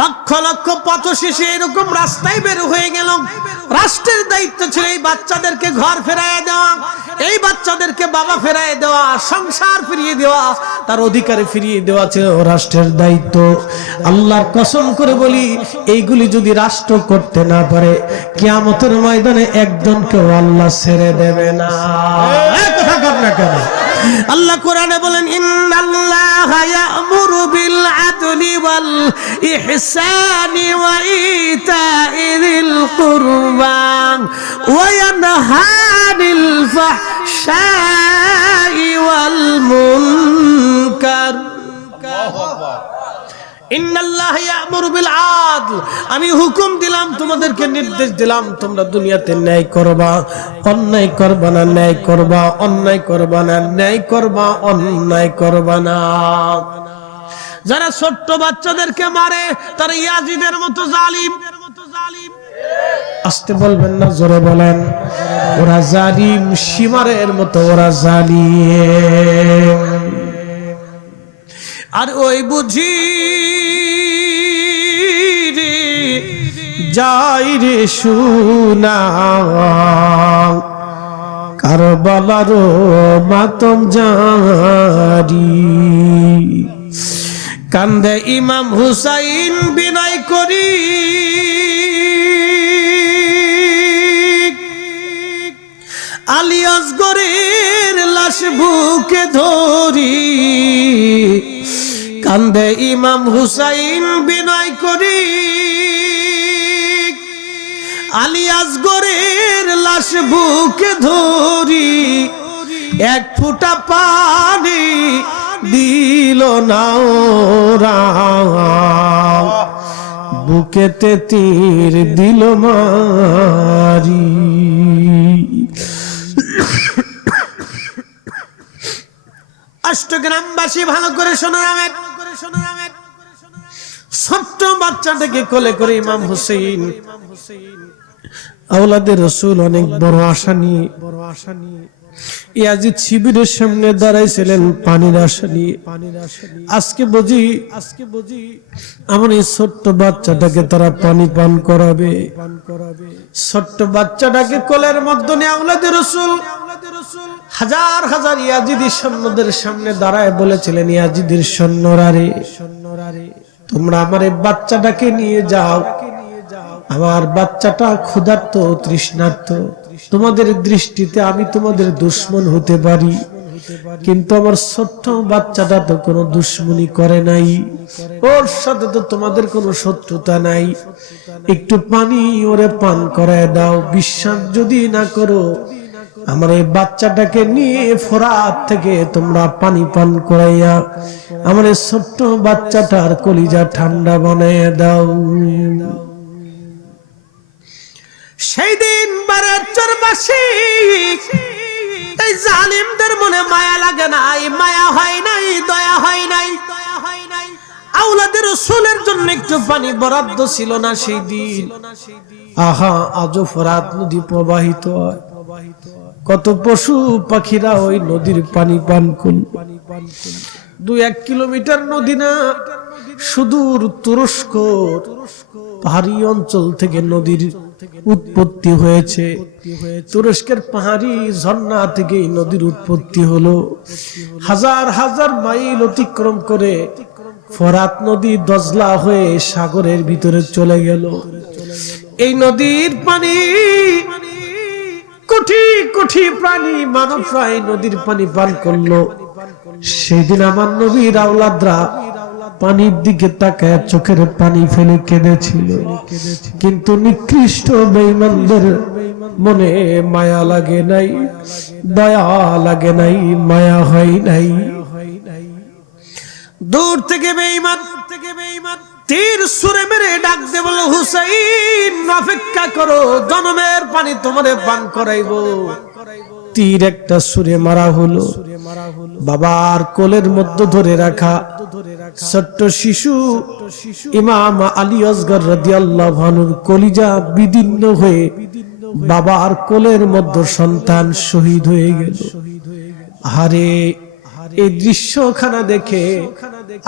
লক্ষ লক্ষ পথ শেষে এরকম রাস্তায় বের হয়ে গেল। রাষ্ট্রের দায়িত্ব ছিল এই বাচ্চাদেরকে ঘর ফেরায় দেওয়া, এই বাচ্চাদেরকে বাবা ফেরায় দেওয়া, সংসার ফিরিয়ে দেওয়া, তার অধিকারে ফিরিয়ে দেওয়া ছিল রাষ্ট্রের দায়িত্ব। আল্লাহর কসম করে বলি, এইগুলি যদি রাষ্ট্র করতে না পারে, কিয়ামতের ময়দানে একজনকেও আল্লাহ ছেড়ে দেবে না। কথা কর না কেন? আল্লাহ কোরআনে বলেন, ইন্নাল্লাহা ইয়া'মুরু বিল আদলি ওয়াল ইহসানি ওয়া ইতা'i যিল কুরবা ওয়া ইয়ানহা আনিল ফাহশাই ওয়াল মুনকার। আল্লাহু আকবার। ইন্নাল্লাহা ইয়া'মুরু বিল আদল, আমি হুকুম দিলাম, তোমাদেরকে নির্দেশ দিলাম, তোমরা দুনিয়াতে ন্যায় করবা, অন্যায় করবা না, ন্যায় করবা, অন্যায় করবা না, ন্যায় করবা, অন্যায় করবা না। যারা ছোট্ট বাচ্চাদেরকে মারে তারা ইয়াজিদের মতো জালিম। আস্তে বলবেন না, জোরে বলেন। ওরা জালিম, শিমারের মতো ওরা জালিম। আর ওই বুঝি যাই রে শুনা কারবালার মাতম জারি, কান্দে ইমাম হুসাইন বিনয় করি, আলী আসগরের লাশ বুকে ধরি, কান্দে ইমাম হুসাইন বিনয় করি, আলী আসগরের লাশ বুকে ধরি, এক ফোঁটা পানি দিল না ওরা, বুকেতে তীর দিল মারি। অষ্টগ্রামবাসী ভালো করে শোনাবেন, ছোট্ট বাচ্চাটাকে কোলে করে ইমাম হুসেইন আওলাদের রাসূল অনেক বড় আশা নিয়ে ইয়াজিদ শিবিরের সামনে দাঁড়াইছিলেন পানির আশা নিয়ে। আজকে বুঝি আমার এই ছোট্ট বাচ্চাটাকে তারা পানি পান করাবে। ছোট্ট বাচ্চাটাকে কোলের মধ্যে নিয়ে আওলাদের রাসূল হাজার হাজার ইয়াজিদি সৈন্যদের সামনে দাঁড়ায় বলেছিলেন, ইয়াজিদের সৈন্যরা রে, তোমরা আমার এই বাচ্চাটাকে নিয়ে যাও। আমার বাচ্চাটা ক্ষুধার্ত তৃষ্ণার্ত। তোমাদের দৃষ্টিতে আমি তোমাদের দুশমন হতে পারি, কিন্তু আমার ছোট্ট বাচ্চাটা তো কোনো দুশমনি করে নাই, ওর সাথে তো তোমাদের কোনো শত্রুতা নাই। একটু পানি ওরে পান করায় দাও। বিশ্বাস যদি না করো, আমার এই বাচ্চাটাকে নিয়ে ফোরাত থেকে তোমরা পানি পান করাইয়া আমার এই ছোট্ট বাচ্চাটার কলিজা ঠান্ডা বানাইয়া দাও। সেই দিন বারেরচরবাসী এই জালিমদের মনে মায়া লাগে নাই, মায়া হয় নাই, দয়া হয় নাই। আওলাদের রাসূলের জন্য একটু পানি বরাদ্দ ছিল না সেই দিন। আহা, আজও ফোরাত নদী প্রবাহিত হয়, কত পশু পাখিরা ওই নদীর পানি পান করে। 2-1 কিলোমিটার নদী না, সুদূর তুরস্ক পাহাড়ি অঞ্চল থেকে নদীর উৎপত্তি হয়েছে। তুরস্কের পাহাড়ি ঝর্ণা থেকে নদীর উৎপত্তি হলো। হাজার হাজার মাইল অতিক্রম করে ফোরাত নদী দজলা হয়ে সাগরের ভিতরে চলে গেল। এই নদীর পানি কোটি কোটি প্রাণী, মানব প্রায় নদীর পানি পান করলো। সেদিন আমার নবীর আওলাদরা পানির দিকে তাকায় চোখের পানি ফেলে কেঁদেছিল, কিন্তু নিকৃষ্ট বেঈমানদের মনে মায়া লাগে নাই, দয়া লাগে নাই, মায়া হয় নাই। দূর থেকে বেঈমান তীর ছুঁড়ে মেরে ডাক দে বলল, হুসাইন অপেক্ষা করো, জনমের পানি তোমারে পান করাইবো। তীর একটা ছুঁড়ে মারা হলো। বাবার কোলের মধ্যে ধরে রাখা ছোট্ট শিশু ইমাম আলী আসগর রাদিয়াল্লাহু আনহুর কলিজা বিদীর্ণ হয়ে বাবার কোলের মধ্যে সন্তান শহীদ হয়ে গেল। আরে এই দৃশ্যখানা দেখে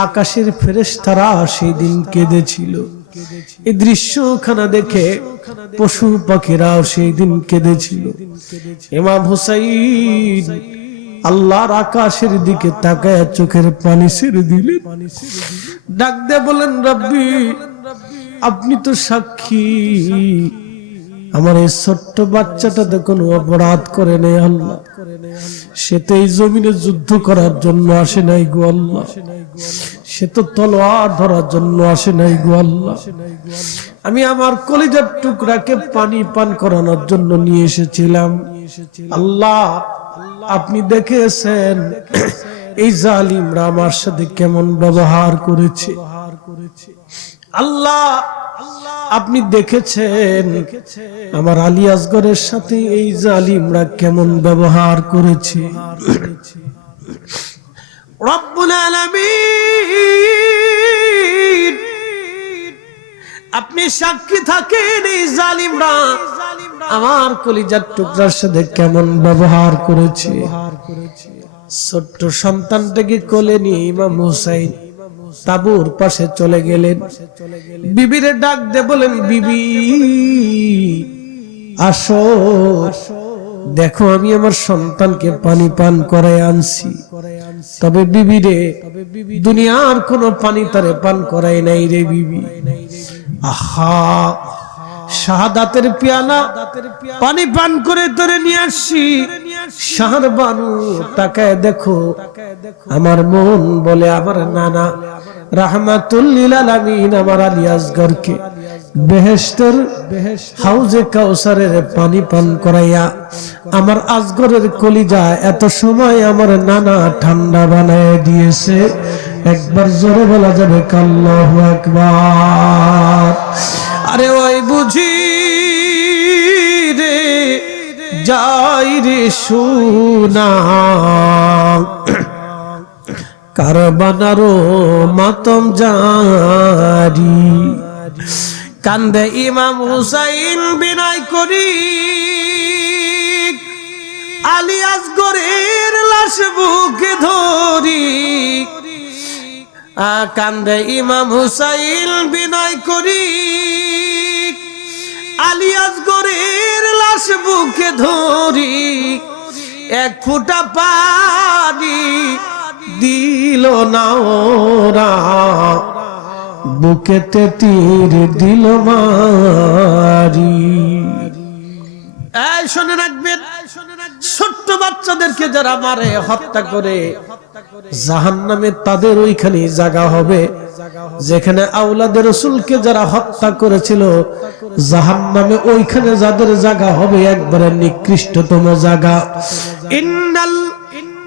আকাশের ফেরেশতারা সেই দিন কেঁদেছিল। এই দৃশ্যখানা দেখে পশু পাখিরাও সেই দিন কেঁদেছিল। ইমাম হুসাইন আল্লাহর আকাশের দিকে তাকায় চোখের পানি ছেড়ে দিলেন, ডাক দিয়ে বলেন, রব্বি আপনি তো সাক্ষী, আমার এই ছোট্ট বাচ্চাটা তো কোনো অপরাধ করে নাই আল্লাহ, সে তো এই জমিনে যুদ্ধ করার জন্য আসে নাই গো আল্লাহ, সে তো তলোয়ার ধরার জন্য আসে নাই গো আল্লাহ, আমি আমার কলিজার টুকরাকে পানি পান করানোর জন্য নিয়ে এসেছিলাম। আল্লাহ আপনি দেখেছেন এই জালিমরা আমার সাথে কেমন ব্যবহার করেছে। আল্লাহ আপনি দেখেছেন আমার আলী আসগরের সাথে এই জালিমরা কেমন ব্যবহার করেছে। রব্বুল আলামিন আপনি সাক্ষী থাকেন এই জালিমরা আমার কলিজার টুকরার সাথে কেমন ব্যবহার করেছে। ছোট্ট সন্তানটাকে কোলে নিয়ে ইমাম হুসাইন তাবুর পাশে চলে গেলেন। বিবিরে ডাক দে বলেন, বিবি আসো, দেখো আমি আমার সন্তানকে পানি পান করায় আনছি। তবে বিবিরে দুনিয়ার কোনো পানি তারে পান করায় নাই রে বিবি। আহা, শাহাদাতের পিয়ালা পানি পান করে ধরে নিয়ে আসছি। শাহর বানু তাকায় দেখো, আমার মন বলে আমার নানা রাহমাতুল লিল আলামিন আমার আলী আসগরকে বেহেশতের হাউজে কাউসারের পানি পান করাইয়া আমার আসগরের কলিজা এত সময় আমার নানা ঠান্ডা বানায় দিয়েছে। একবার জোরে বলা যাবে আল্লাহু আকবার। আরে ওই বুঝি রে যাই রে সোনা, কারবানারো মাতম জারি। কান্দে ইমাম হুসাইন বিনয় করি, আলী আসগরের লাশ বুকে ধরি। কান্দে ইমাম হুসাইন বিনয় করি, আলী আসগরের লাশ বুকে ধরি। এক ফোঁটা পানি দিল না ওরা, বুকেতে তীর দিল মারি। এই শুনে রাখবেন, ছোট্ট বাচ্চাদেরকে যারা মারে, হত্যা করে, জাহান্নামে তাদের ওইখানে জায়গা হবে। যেখানে আওলাদে রাসূলকে যারা হত্যা করেছিল, জাহান্নামে ওইখানে যাদের জায়গা হবে একবারে নিকৃষ্টতম জায়গা। ইন্নাল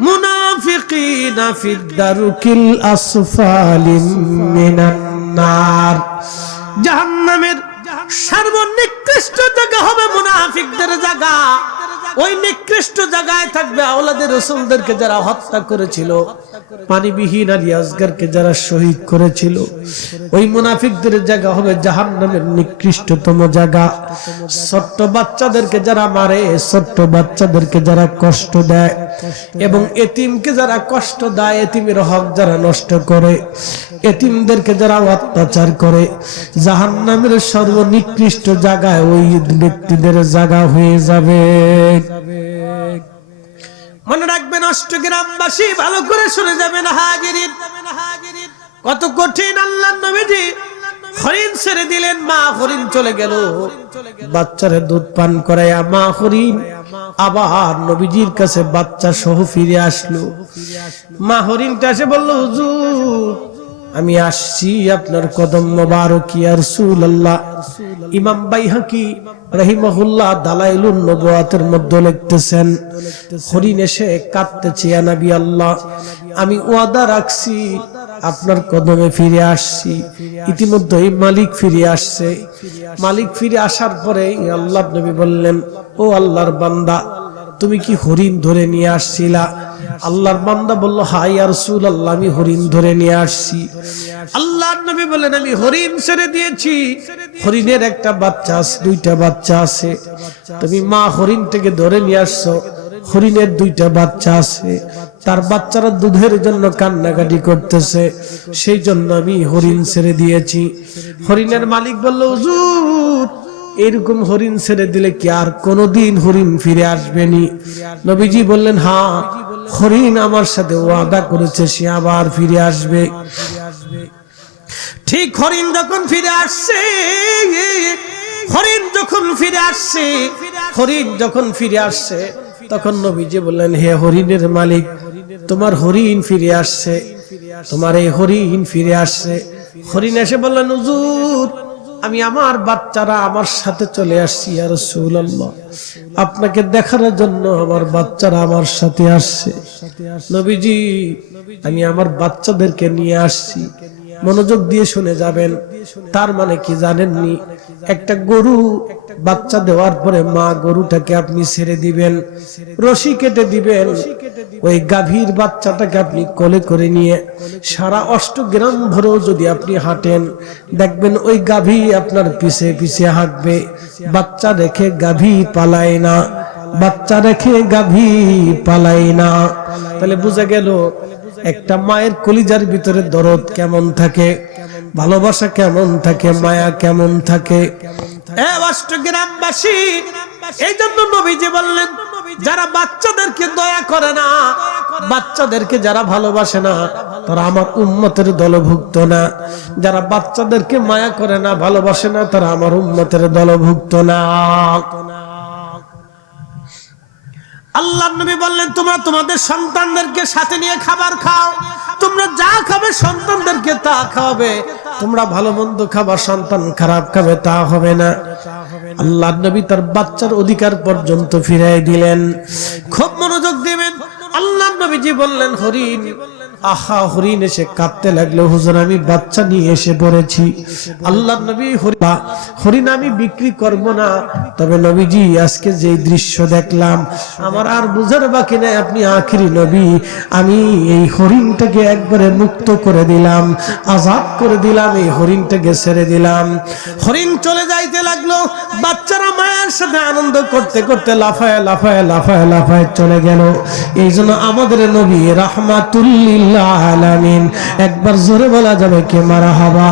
মুনাফিকিনা ফিদ দারকিল আসফালি মিনান নার। জাহান্নামের সর্বনিকৃষ্ট জায়গা হবে মুনাফিকদের জায়গা। ওই নিকৃষ্ট জায়গায় থাকবে আওলাদে রাসূলদেরকে যারা হত্যা করেছিল, পানিবিহীন আলী আসগরকে যারা শহীদ করেছিল, ওই মুনাফিকদের জায়গা হবে জাহান্নামের নিকৃষ্টতম জায়গা। ছোট্ট বাচ্চাদেরকে যারা মারে, ছোট্ট বাচ্চাদেরকে যারা কষ্ট দেয়, এবং এতিমকে যারা কষ্ট দেয়, এতিমের হক যারা নষ্ট করে, এতিমদেরকে যারা অত্যাচার করে, জাহান্নামের সর্বনিকৃষ্ট জায়গায় ওই ব্যক্তিদের জায়গা হয়ে যাবে। মনে রাখবেন অষ্টগ্রামবাসী, ভালো করে শুনে যাবেন হাজিরিন, কত কঠিন। আল্লাহর নবীজি হরিণ ছেড়ে দিলেন, মা হরিণ চলে গেল, বাচ্চারে দুধ পান করাইয়া মা হরিণ আবার নবীজির কাছে বাচ্চা সহ ফিরে আসলো। মা হরিণটা এসে বলল, হুজুর আমি আসছি আপনার কদম মোবারক ইয়া রাসূলুল্লাহ। ইমাম বাইহাকি রাহিমাহুল্লাহ দালাইলুন নবুয়াতের মধ্যে লিখতেছেন, হরিণ এসে কাঁদতেছে, ইয়া নবী আল্লাহ আমি ওয়াদা রাখছি আপনার কদমে ফিরে আসছি। ইতিমধ্যেই মালিক ফিরে আসছে। মালিক ফিরে আসার পরে আল্লাহর নবী বললেন, ও আল্লাহর বান্দা তুমি কি হরিণ ধরে নিয়ে আসছিলা? আল্লাহর বান্দা বলল, হ্যাঁ ইয়া রাসূলুল্লাহ আমি হরিণ ধরে নিয়ে আসছি। আল্লাহর নবী বললেন, আমি হরিণ ছেড়ে দিয়েছি, হরিণের একটা বাচ্চা আছে, দুইটা বাচ্চা আছে। তুমি মা হরিণটাকে ধরে নিয়ে আসছো, হরিণের দুইটা বাচ্চা আছে, তার বাচ্চারা দুধের জন্য কান্নাকাটি করতেছে, সেই জন্য আমি হরিণ ছেড়ে দিয়েছি। হরিণের মালিক বলল, হুজুর এরকম হরিণ ছেড়ে দিলে কি আর কোনদিন হরিণ ফিরে আসবেনি? নবীজি বললেন, হ্যাঁ হরিণ আমার সাথে ওয়াদা করেছে সে আবার ফিরে আসবে। ঠিক হরিণ যখন ফিরে আসছে, হরিণ যখন ফিরে আসছে, হরিণ যখন ফিরে আসছে, তখন নবীজি বললেন, হে হরিণের মালিক তোমার হরিণ ফিরে আসছে, তোমার এই হরিণ ফিরে আসছে। হরিণ এসে বললেন, হুজুর আমি আমার বাচ্চারা আমার সাথে চলে আসছি ইয়া রাসূলুল্লাহ, আপনাকে দেখার জন্য আমার বাচ্চারা আমার সাথে আসছে। নবীজি আমি আমার বাচ্চাদেরকে নিয়ে আসছি। মনোযোগ দিয়ে শুনে যাবেন। তার মানে কি জানেননি? একটা গরু বাচ্চা দেওয়ার পরে মা গরুটাকে আপনি ছেড়ে দিবেন, রশি কেটে দিবেন, ওই গাভীর বাচ্চাটাকে আপনি কোলে করে নিয়ে সারা 8 গ্রাম ভরেও যদি আপনি হাঁটেন, দেখবেন ওই গাভী আপনার পিছে পিছে হাঁটবে। বাচ্চা রেখে গাভী পালায় না, বাচ্চা রেখে গাভী পালায় না। তাহলে বুঝা গেল একটা মায়ের কলিজার ভিতরে দরদ কেমন থাকে, ভালোবাসা কেমন থাকে, মায়া কেমন থাকে। অষ্টগ্রামবাসী, এই জন্য নবীজি বললেন, যারা বাচ্চাদেরকে দয়া করে না, বাচ্চাদেরকে যারা ভালোবাসে না, তারা আমার উম্মতের দলভুক্ত না। যারা বাচ্চাদেরকে মায়া করে না, ভালোবাসে না, তারা আমার উম্মতের দলভুক্ত না। আল্লাহর নবী বললেন, তোমরা তোমাদের সন্তানদেরকে সাথে নিয়ে খাবার খাও, তোমরা যা খাবে সন্তানদেরকে তা খাওয়াবে। তোমরা ভালো মন্দ খাবা, সন্তান খারাপ খাবে তা হবে না। আল্লাহর নবী তার বাচ্চার অধিকার পর্যন্ত ফিরিয়ে দিলেন। খুব মনোযোগ দিবেন। আল্লাহর নবীজি বললেন, হরিণ আহা হরিণ এসে কাঁদতে লাগলো, হুজুর আমি বাচ্চা নিয়ে এসে পড়েছি। আল্লাহর নবী হরিণ আমি বিক্রি করব না, তবে নবীজি আজকে যে দৃশ্য দেখলাম আমার আর বুঝার বাকি নাই, আপনি আখিরি নবী, আমি এই হরিণটাকে একবারে মুক্ত করে দিলাম, আজাদ করে দিলাম, এই হরিণটাকে ছেড়ে দিলাম। হরিণ চলে যাইতে লাগলো, বাচ্চারা মায়ের সাথে আনন্দ করতে করতে লাফায় লাফায় লাফায় লাফায় চলে গেল। এই জন্য আমাদের নবী রাহমাতুল লিল আলামিন, একবার জোরে বলা যাবে কে মারহাবা।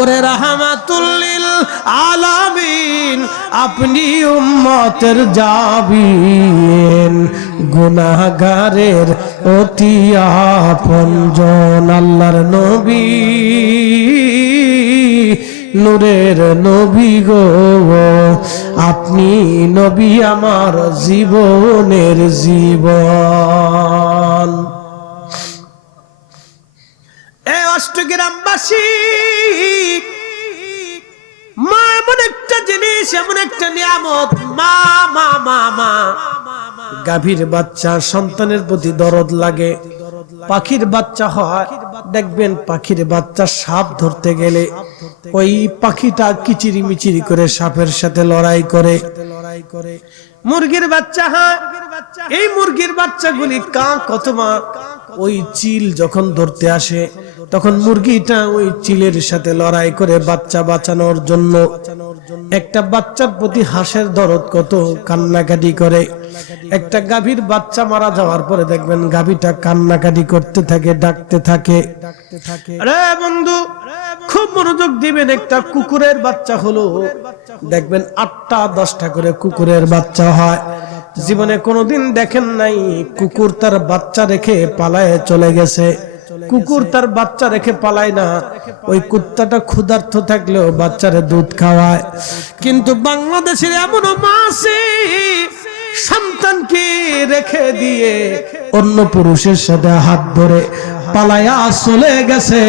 ওরে রাহমাতুল লিল আলামিন, আপনি উম্মতের জাবিন, গুনাহগারের অতি আপনজন। আল্লাহর নবী নূরের নবী গো, আপনি নবী আমার জীবনের জীবন। এ অষ্টগ্রামবাসী, মা এমন একটা জিনিস, এমন একটা নিয়ামত। মা মা মা মা গাভীর বাচ্চা সন্তানের প্রতি দরদ লাগে। পাখির বাচ্চা হয়, দেখবেন পাখির বাচ্চা সাপ ধরতে গেলে ওই পাখিটা কিচিরি মিচিরি করে সাপের সাথে লড়াই করে। মুরগির বাচ্চা হয়, এই মুরগির বাচ্চাগুলি কাক অথবা ওই চিল যখন ধরতে আসে, তখন মুরগিটা ওই চিলের সাথে লড়াই করে বাচ্চা বাঁচানোর জন্য। একটা বাচ্চার প্রতি হাঁসের দরদ কত কান্নাকাটি করে। একটা গাভীর বাচ্চা মারা যাওয়ার পরে দেখবেন গাভীটা কান্নাকাটি করতে থাকে, ডাকতে থাকে। আরে বন্ধু খুব মনোযোগ দিবেন, একটা কুকুরের বাচ্চা হলো, দেখবেন 8টা 10টা করে কুকুরের বাচ্চা হয়। জীবনে কোনোদিন দেখেন নাই কুকুর তার বাচ্চা রেখে পালায়ে চলে গেছে। কুকুর তার বাচ্চা রেখে পালায় না, ওই কুত্তাটা ক্ষুধার্ত থাকলেও বাচ্চারে দুধ খাওয়ায়। কিন্তু বাংলাদেশের এমন মা আছে, সন্তানকে রেখে দিয়ে অন্য পুরুষের সাথে হাত ধরে পালায়া চলে গেছে।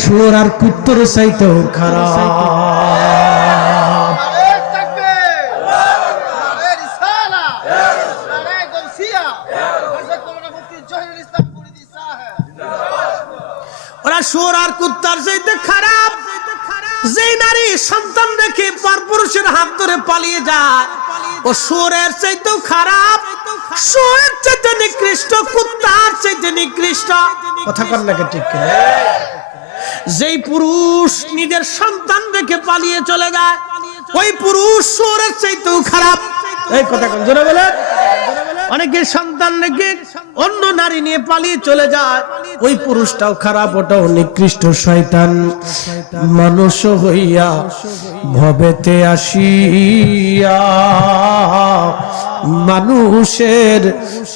শুয়োর আর কুত্তর চাইতেও খারাপ। ওরা শুয়োর আর কুত্তার চাইতে খারাপ। যে নারী সন্তান রেখে পরপুরুষের হাত ধরে পালিয়ে যায়, ও শুয়োরের চাইতেও খারাপ, শুয়োরের চাইতে নিকৃষ্ট, কুত্তার চাইতে নিকৃষ্ট। কথা কর নাকি ঠিক কিনা? যেই পুরুষ নিজের সন্তান রেখে পালিয়ে চলে যায়, ওই পুরুষ শুয়োরের চাইতেও খারাপ। এই কথা কোন জোরে বলে? অনেকে সন্তান রেখে অন্য নারী নিয়ে পালিয়ে চলে যায়, ওই পুরুষটাও খারাপ, ওটাও নিকৃষ্ট শয়তান। মানুষ হইয়া ভবেতে আসিয়া মানুষের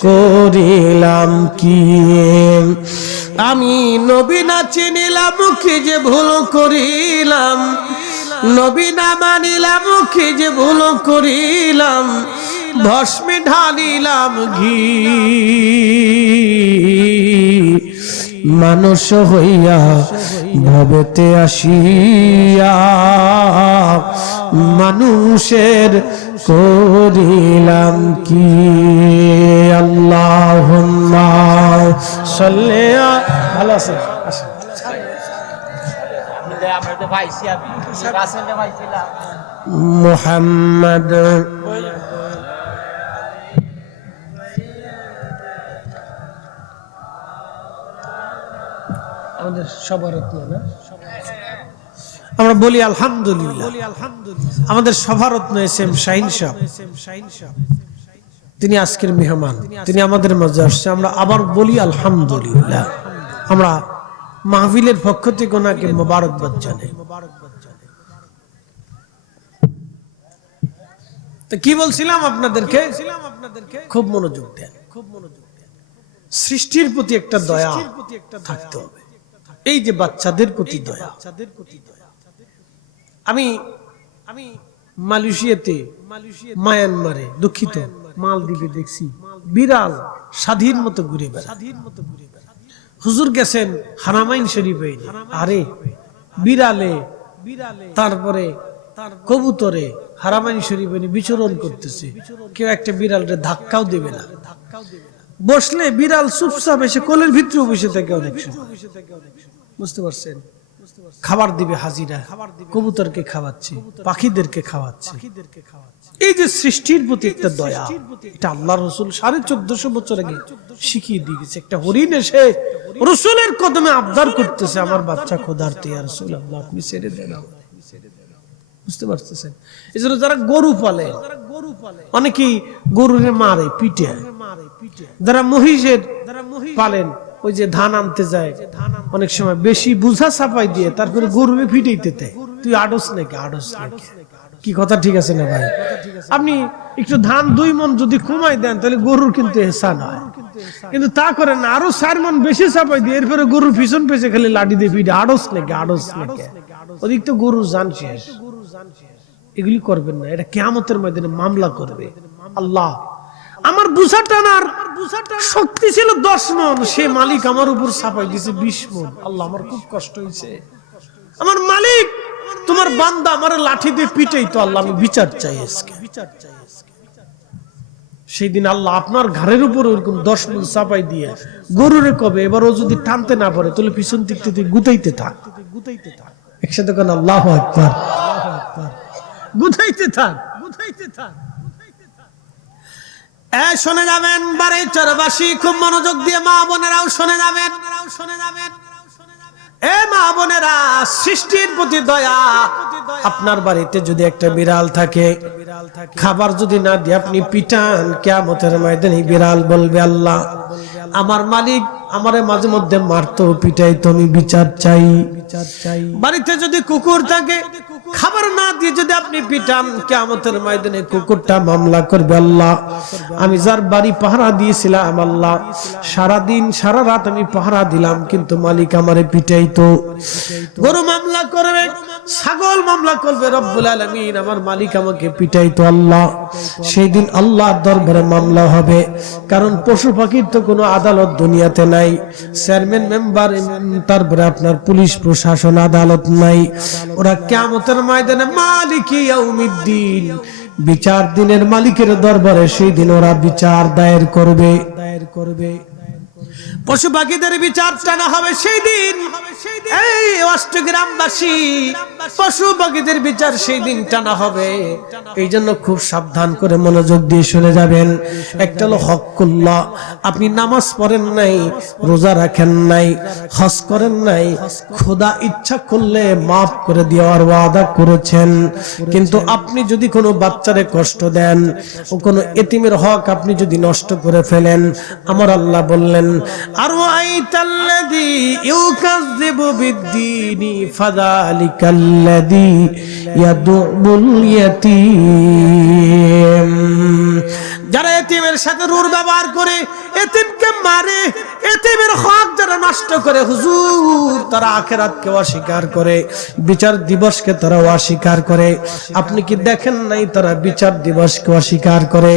করিলাম কি, আমি নবী না চিনিলাম কি যে ভুল করিলাম, নবী না মানিলাম কি যে ভুল করিলাম, ভস্মে ঢালিলাম ঘি। মানুষ হইয়া ভবেতে আসিয়া মানুষের করিলাম কি। আল্লাহুম্মা সাল্লি আলা, ভালো আছে মুহাম্মদ। আমাদের সবার না, আমরা বলি আলহামদুলিল্লাহ। আমাদের সভারত্ন এসএম শাহিন সাহেব, তিনি আজকের মেহমান, তিনি আমাদের মাঝে আসছে। আমরা আবার বলি আলহামদুলিল্লাহ। আমরা মাহফিলের পক্ষ থেকে ওনাকে মোবারকবাদ জানাই। তো কি বলছিলাম আপনাদেরকে, খুব মনোযোগ দেন। সৃষ্টির প্রতি একটা দয়া থাকতে হবে। এই যে বাচ্চাদের প্রতি দয়া, আমি মালয়েশিয়াতে, মায়ানমারে, দুঃখিত মালদ্বীপে দেখছি বিড়াল স্বাধীন মতো ঘুরে বেড়ায়। হুজুর গেছেন হারামাইন শরীফে, আরে বিড়ালে তারপরে কবুতরে হারামাইন শরীফে বিচরণ করতেছে, কেউ একটা বিড়ালরে ধাক্কাও দেবে না। বসলে বিড়াল চুপচাপ এসে কোলের ভিতরে বসে থাকে অনেক সময়, বুঝতে পারছেন? খাবার দিবে হাজিরা, কবুতরকে খাওয়াচ্ছে, পাখিদেরকে খাওয়াচ্ছে। এই যে সৃষ্টির প্রতি একটা দয়া, এটা আল্লাহ রসুল 1450 বছর আগে শিখিয়ে দিয়ে গেছে। একটা হরিণ এসে রসুলের কদমে আবদার করতেছে, আমার বাচ্চা ক্ষুধার্ত, ইয়া রাসূলুল্লাহ আপনি ছেড়ে দেন। বুঝতে পারতেছেন? এই জন্য যারা গরু পালে, অনেকেই গরুরে মারে পিটে, যারা মহিষের পালেন ওই যে ধান আনতে যায়, অনেক সময় বেশি বুঝা চাপাই দিয়ে তারপরে গরুরে ফিটাইতে দেয়, তুই আড়স নাকি আড়স নাকি। কি কথা ঠিক আছে না ভাই? আপনি একটু ধান 2 মণ যদি কমাই দেন তাহলে গরুর কিন্তু এহসান হয়, কিন্তু তা করেন না, আরো 4 মণ বেশি চাপাই দিয়ে এরপরে গরুর পিছন পেছে খালি লাঠি দিয়ে পিটে, আড়স নাকি আড়স নাকি। ওদিক তো গরুর জান শেষ। এগুলি করবেন না, এটা কিয়ামতের ময়দানে মামলা করবে। আল্লাহ আমার বুঝা টানার শক্তি ছিল 10 মণ, সে মালিক আমার উপর চাপাই দিয়েছে 20 মণ। আল্লাহ আমার খুব কষ্ট হয়েছে, আমার মালিক তোমার বান্দা আমার লাঠি দিয়ে পিটাই তো, আল্লাহ আমি বিচার চাই আজকে। সেই দিন আল্লাহ আপনার ঘরের উপর ওরকম 10 মণ চাপাই দিয়ে গরুরে কবে, এবার ও যদি টানতে না পারে তাহলে পিছন দিক থেকে গুতাইতে থাক, একসাথে কোন আল্লাহু আকবার, গুতাইতে থাক, গুতাইতে থাক। শুনে যাবেন বাড়ির চরবাসী, খুব মনোযোগ দিয়ে মা বোনেরাও শুনে যাবেন। এ মা বোনেরা, সৃষ্টির প্রতি দয়া। আপনার বাড়িতে যদি একটা বিড়াল থাকে, খাবার যদি না দিয়ে আপনি পিটান, কিয়ামতের ময়দানে বিড়াল বলবে আল্লাহ আমার মালিক আমারে মাঝে মধ্যে মারতো পিটাইতো, আমি বিচার চাই। বাড়িতে যদি কুকুর থাকে, খাবার না দিয়ে যদি আপনি পিটান, কিয়ামতের ময়দানে কুকুরটা মামলা করবে আল্লাহ আমি যার বাড়ি পাহারা দিয়েছিলাম, আল্লাহ সারা দিন সারা রাত আমি পাহারা দিলাম কিন্তু মালিক আমারে পিটাইতো। গরু মামলা করবে, ছাগল মামলা করবে, রব্বুল আলামিন আমার মালিক আমাকে পিটাইতো আল্লাহ। সেই দিন আল্লাহর দরবারে মামলা হবে, কারণ পশু পাখির তো কোনো আদালত দুনিয়াতে নাই, চেয়ারম্যান মেম্বার, তারপরে আপনার পুলিশ প্রশাসন আদালত নাই। ওরা কিয়ামতের ময়দানে মালিকি ইয়াউমিদ্দিন, বিচার দিনের মালিকের দরবারে সেই দিন ওরা বিচার দায়ের করবে। পশু পাখিদের বিচার টানা হবে সেই দিন। এই অষ্টগ্রামবাসী, পশু পাখিদের বিচার সেই দিন টানা হবে। এই জন্য খুব সাবধান করে মনোযোগ দিয়ে শুনে যাবেন। একটা হলো হকুল্লাহ, আপনি নামাজ পড়েন নাই, রোজা রাখেন নাই, হজ করেন নাই, খোদা ইচ্ছা করলে মাফ করে দেওয়ার ওয়াদা করেছেন, কিন্তু আপনি যদি কোনো বাচ্চারে কষ্ট দেন, ও কোনো এতিমের হক আপনি যদি নষ্ট করে ফেলেন, আমার আল্লাহ বললেন আরআইতাল্লাযী ইউকাযযিবু বিদ্দীনি ফাযালিকাল্লাযী ইয়াদুবুল ইয়াতীম। যারা এতিমের সাথে রূঢ় ব্যবহার করে, এতিমকে মারে, এতিমের হক যারা নষ্ট করে, হুজুর তারা আখিরাতকে অস্বীকার করে, বিচার দিবসকে তারা অস্বীকার করে। আপনি কি দেখেন নাই তারা বিচার দিবসকে অস্বীকার করে?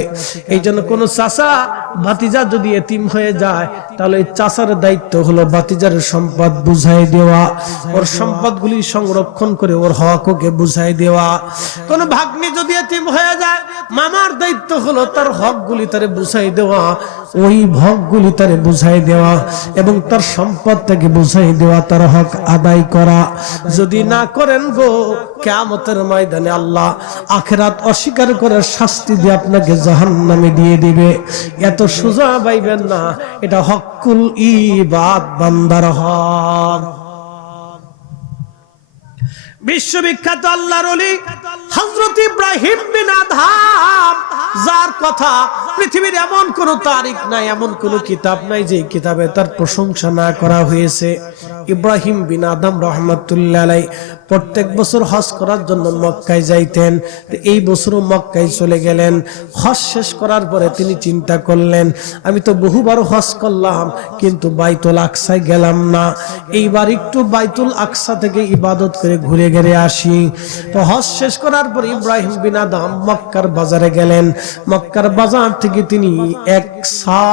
এই জন্য কোন চাচা ভাতিজা যদি এতিম হয়ে যায়, তাহলে এই চাচার দায়িত্ব হলো ভাতিজার সম্পদ বুঝাই দেওয়া, ওর সম্পদগুলি সংরক্ষণ করে ওর হক ওকে বুঝাই দেওয়া। কোন ভাগ্নি যদি এতিম হয়ে যায়, মামার দায়িত্ব হলো তার হকগুলি তারে বুঝাই দেওয়া, ওই হকগুলি তারে বুঝাই দেওয়া এবং তার সম্পদ থেকে বুঝাই দেওয়া, তার হক আদায় করা। যদি না করেন গো, কিয়ামতের ময়দানে আল্লাহ আখিরাত অস্বীকার করার শাস্তি দিয়ে আপনাকে জাহান্নামে দিয়ে দিবে। এত সোজা পাইবেন না, এটা হকুল ইবাদ, বান্দার হক। বিশ্ববিখ্যাত আল্লাহর ওলি হযরত ইব্রাহিম বিন আদহাম, যার কথা পৃথিবীর এমন কোন তারিখ নাই, এমন কোন কিতাব নাই যে কিতাবে তার প্রশংসা না করা হয়েছে। ইব্রাহিম বিন আদম রাহমাতুল্লাহ আলাইহি প্রত্যেক বছর হজ করার জন্য মক্কায় যাইতেন। এই বছরও মক্কায় চলে গেলেন। হজ শেষ করার পরে তিনি চিন্তা করলেন, আমি তো বহুবার হজ করলাম কিন্তু বাইতুল আকসায় গেলাম না, এইবার একটু বাইতুল আকসা থেকে ইবাদত করে ঘুরে ঘুরে আসি। তো হজ শেষ করার পর ইব্রাহিম বিন আদম মক্কার বাজারে গেলেন। মক্কার বাজার থেকে তিনি 1 সা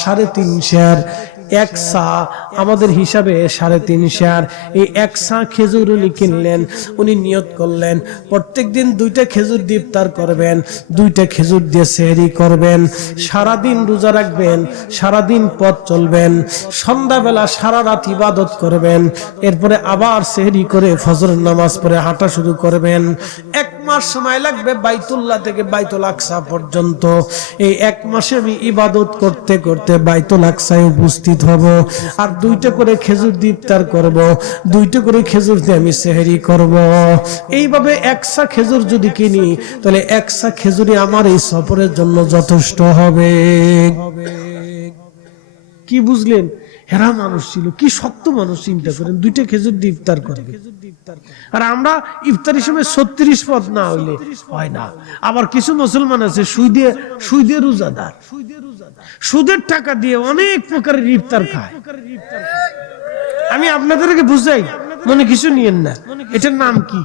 3.5 সের এক সা আমাদের হিসাবে 3.5 শেয়ার। এই এক সা খেজুর উনি কিনলেন, উনি নিয়ত করলেন প্রত্যেকদিন 2টা খেজুর দিয়ে ইফতার করবেন, 2টা খেজুর দিয়ে সেহরি করবেন, সারাদিন রোজা রাখবেন, সারাদিন পথ চলবেন, সন্ধ্যাবেলা সারা রাত ইবাদত করবেন, এরপরে আবার সেহরি করে ফজরের নামাজ পড়ে হাঁটা শুরু করবেন। 1 মাস সময় লাগবে বাইতুল্লাহ থেকে বাইতুল আকসা পর্যন্ত। এই 1 মাসে আমি ইবাদত করতে করতে বাইতুল আকসায় উপস্থিত হব, আর 2টা করে খেজুর দিয়ে ইফতার করব, 2টা করে খেজুর দিয়ে আমি সেহরি করব। এইভাবে 1 সা খেজুর যদি কিনি তাহলে 1 সা খেজুরই আমার এই সফরের জন্য যথেষ্ট হবে। কি বুঝলেন? হেরা মানুষ ছিল, কি শক্ত মানুষ, চিন্তা করেন 2টা খেজুর দিয়ে ইফতার করবে। আর আমরা ইফতারের সময় 36 পদ না হইলে হয় না। আবার কিছু মুসলমান আছে সুদে রোজাদার, সুদের টাকা দিয়ে অনেক প্রকারের ইফতার খায়। আমি আপনাদেরকে বুঝাই, মনে কিছু নিয়েন না। এটার নাম কি?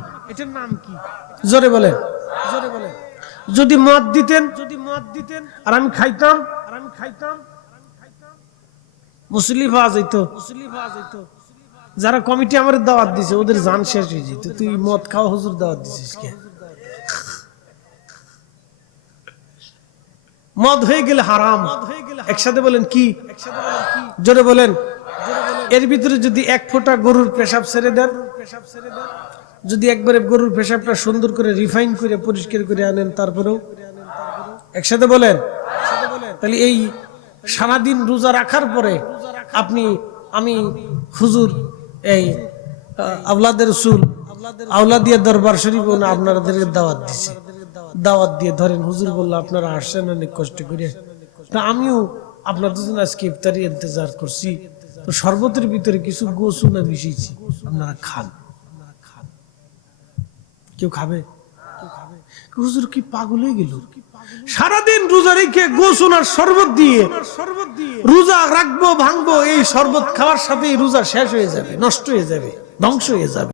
জোরে বলেন। যদি মদ দিতেন আর আমি খাইতাম, মুসলিম হওয়া যেত। যারা কমিটি আমার দাওয়াত দিছে ওদের জান শেষ হয়ে যেত। তুই মদ খাওয়া হুজুর দাওয়াত দিছিস কে? মদ হয়ে গেলে হারাম। একসাথে বলেন কি? জোরে বলেন। এর ভিতরে যদি 1 ফোঁটা গরুর পেশাব ছেড়ে দেন, যদি একবারে গরুর পেশাবটা সুন্দর করে রিফাইন করে পরিষ্কার করে আনেন, তারপরেও একসাথে বলেন, তাহলে এই সারাদিন রোজা রাখার পরে আমি হুজুর এই আওলাদের রাসূল আওলাদিয়া দরবার শরীফ আপনাদেরকে দাওয়াত দিছি, দাওয়াত দিয়ে ধরেন হুজুর বলল আপনারা আসছেন অনেক কষ্ট করে, তা আমিও আপনাদের জন্য আজকে ইফতারি ইন্তজার করছি, তো শরবতের ভিতরে কিছু গোসুনা মিশিয়েছি, আপনারা খান। কেউ খাবে? হুজুর কি পাগল হয়ে গেল? সারাদিন রোজা রেখে গোসুন আর শরবত দিয়ে রোজা রাখবো ভাঙবো, এই শরবত খাওয়ার সাথে রোজা শেষ হয়ে যাবে, নষ্ট হয়ে যাবে, ধ্বংস হয়ে যাবে।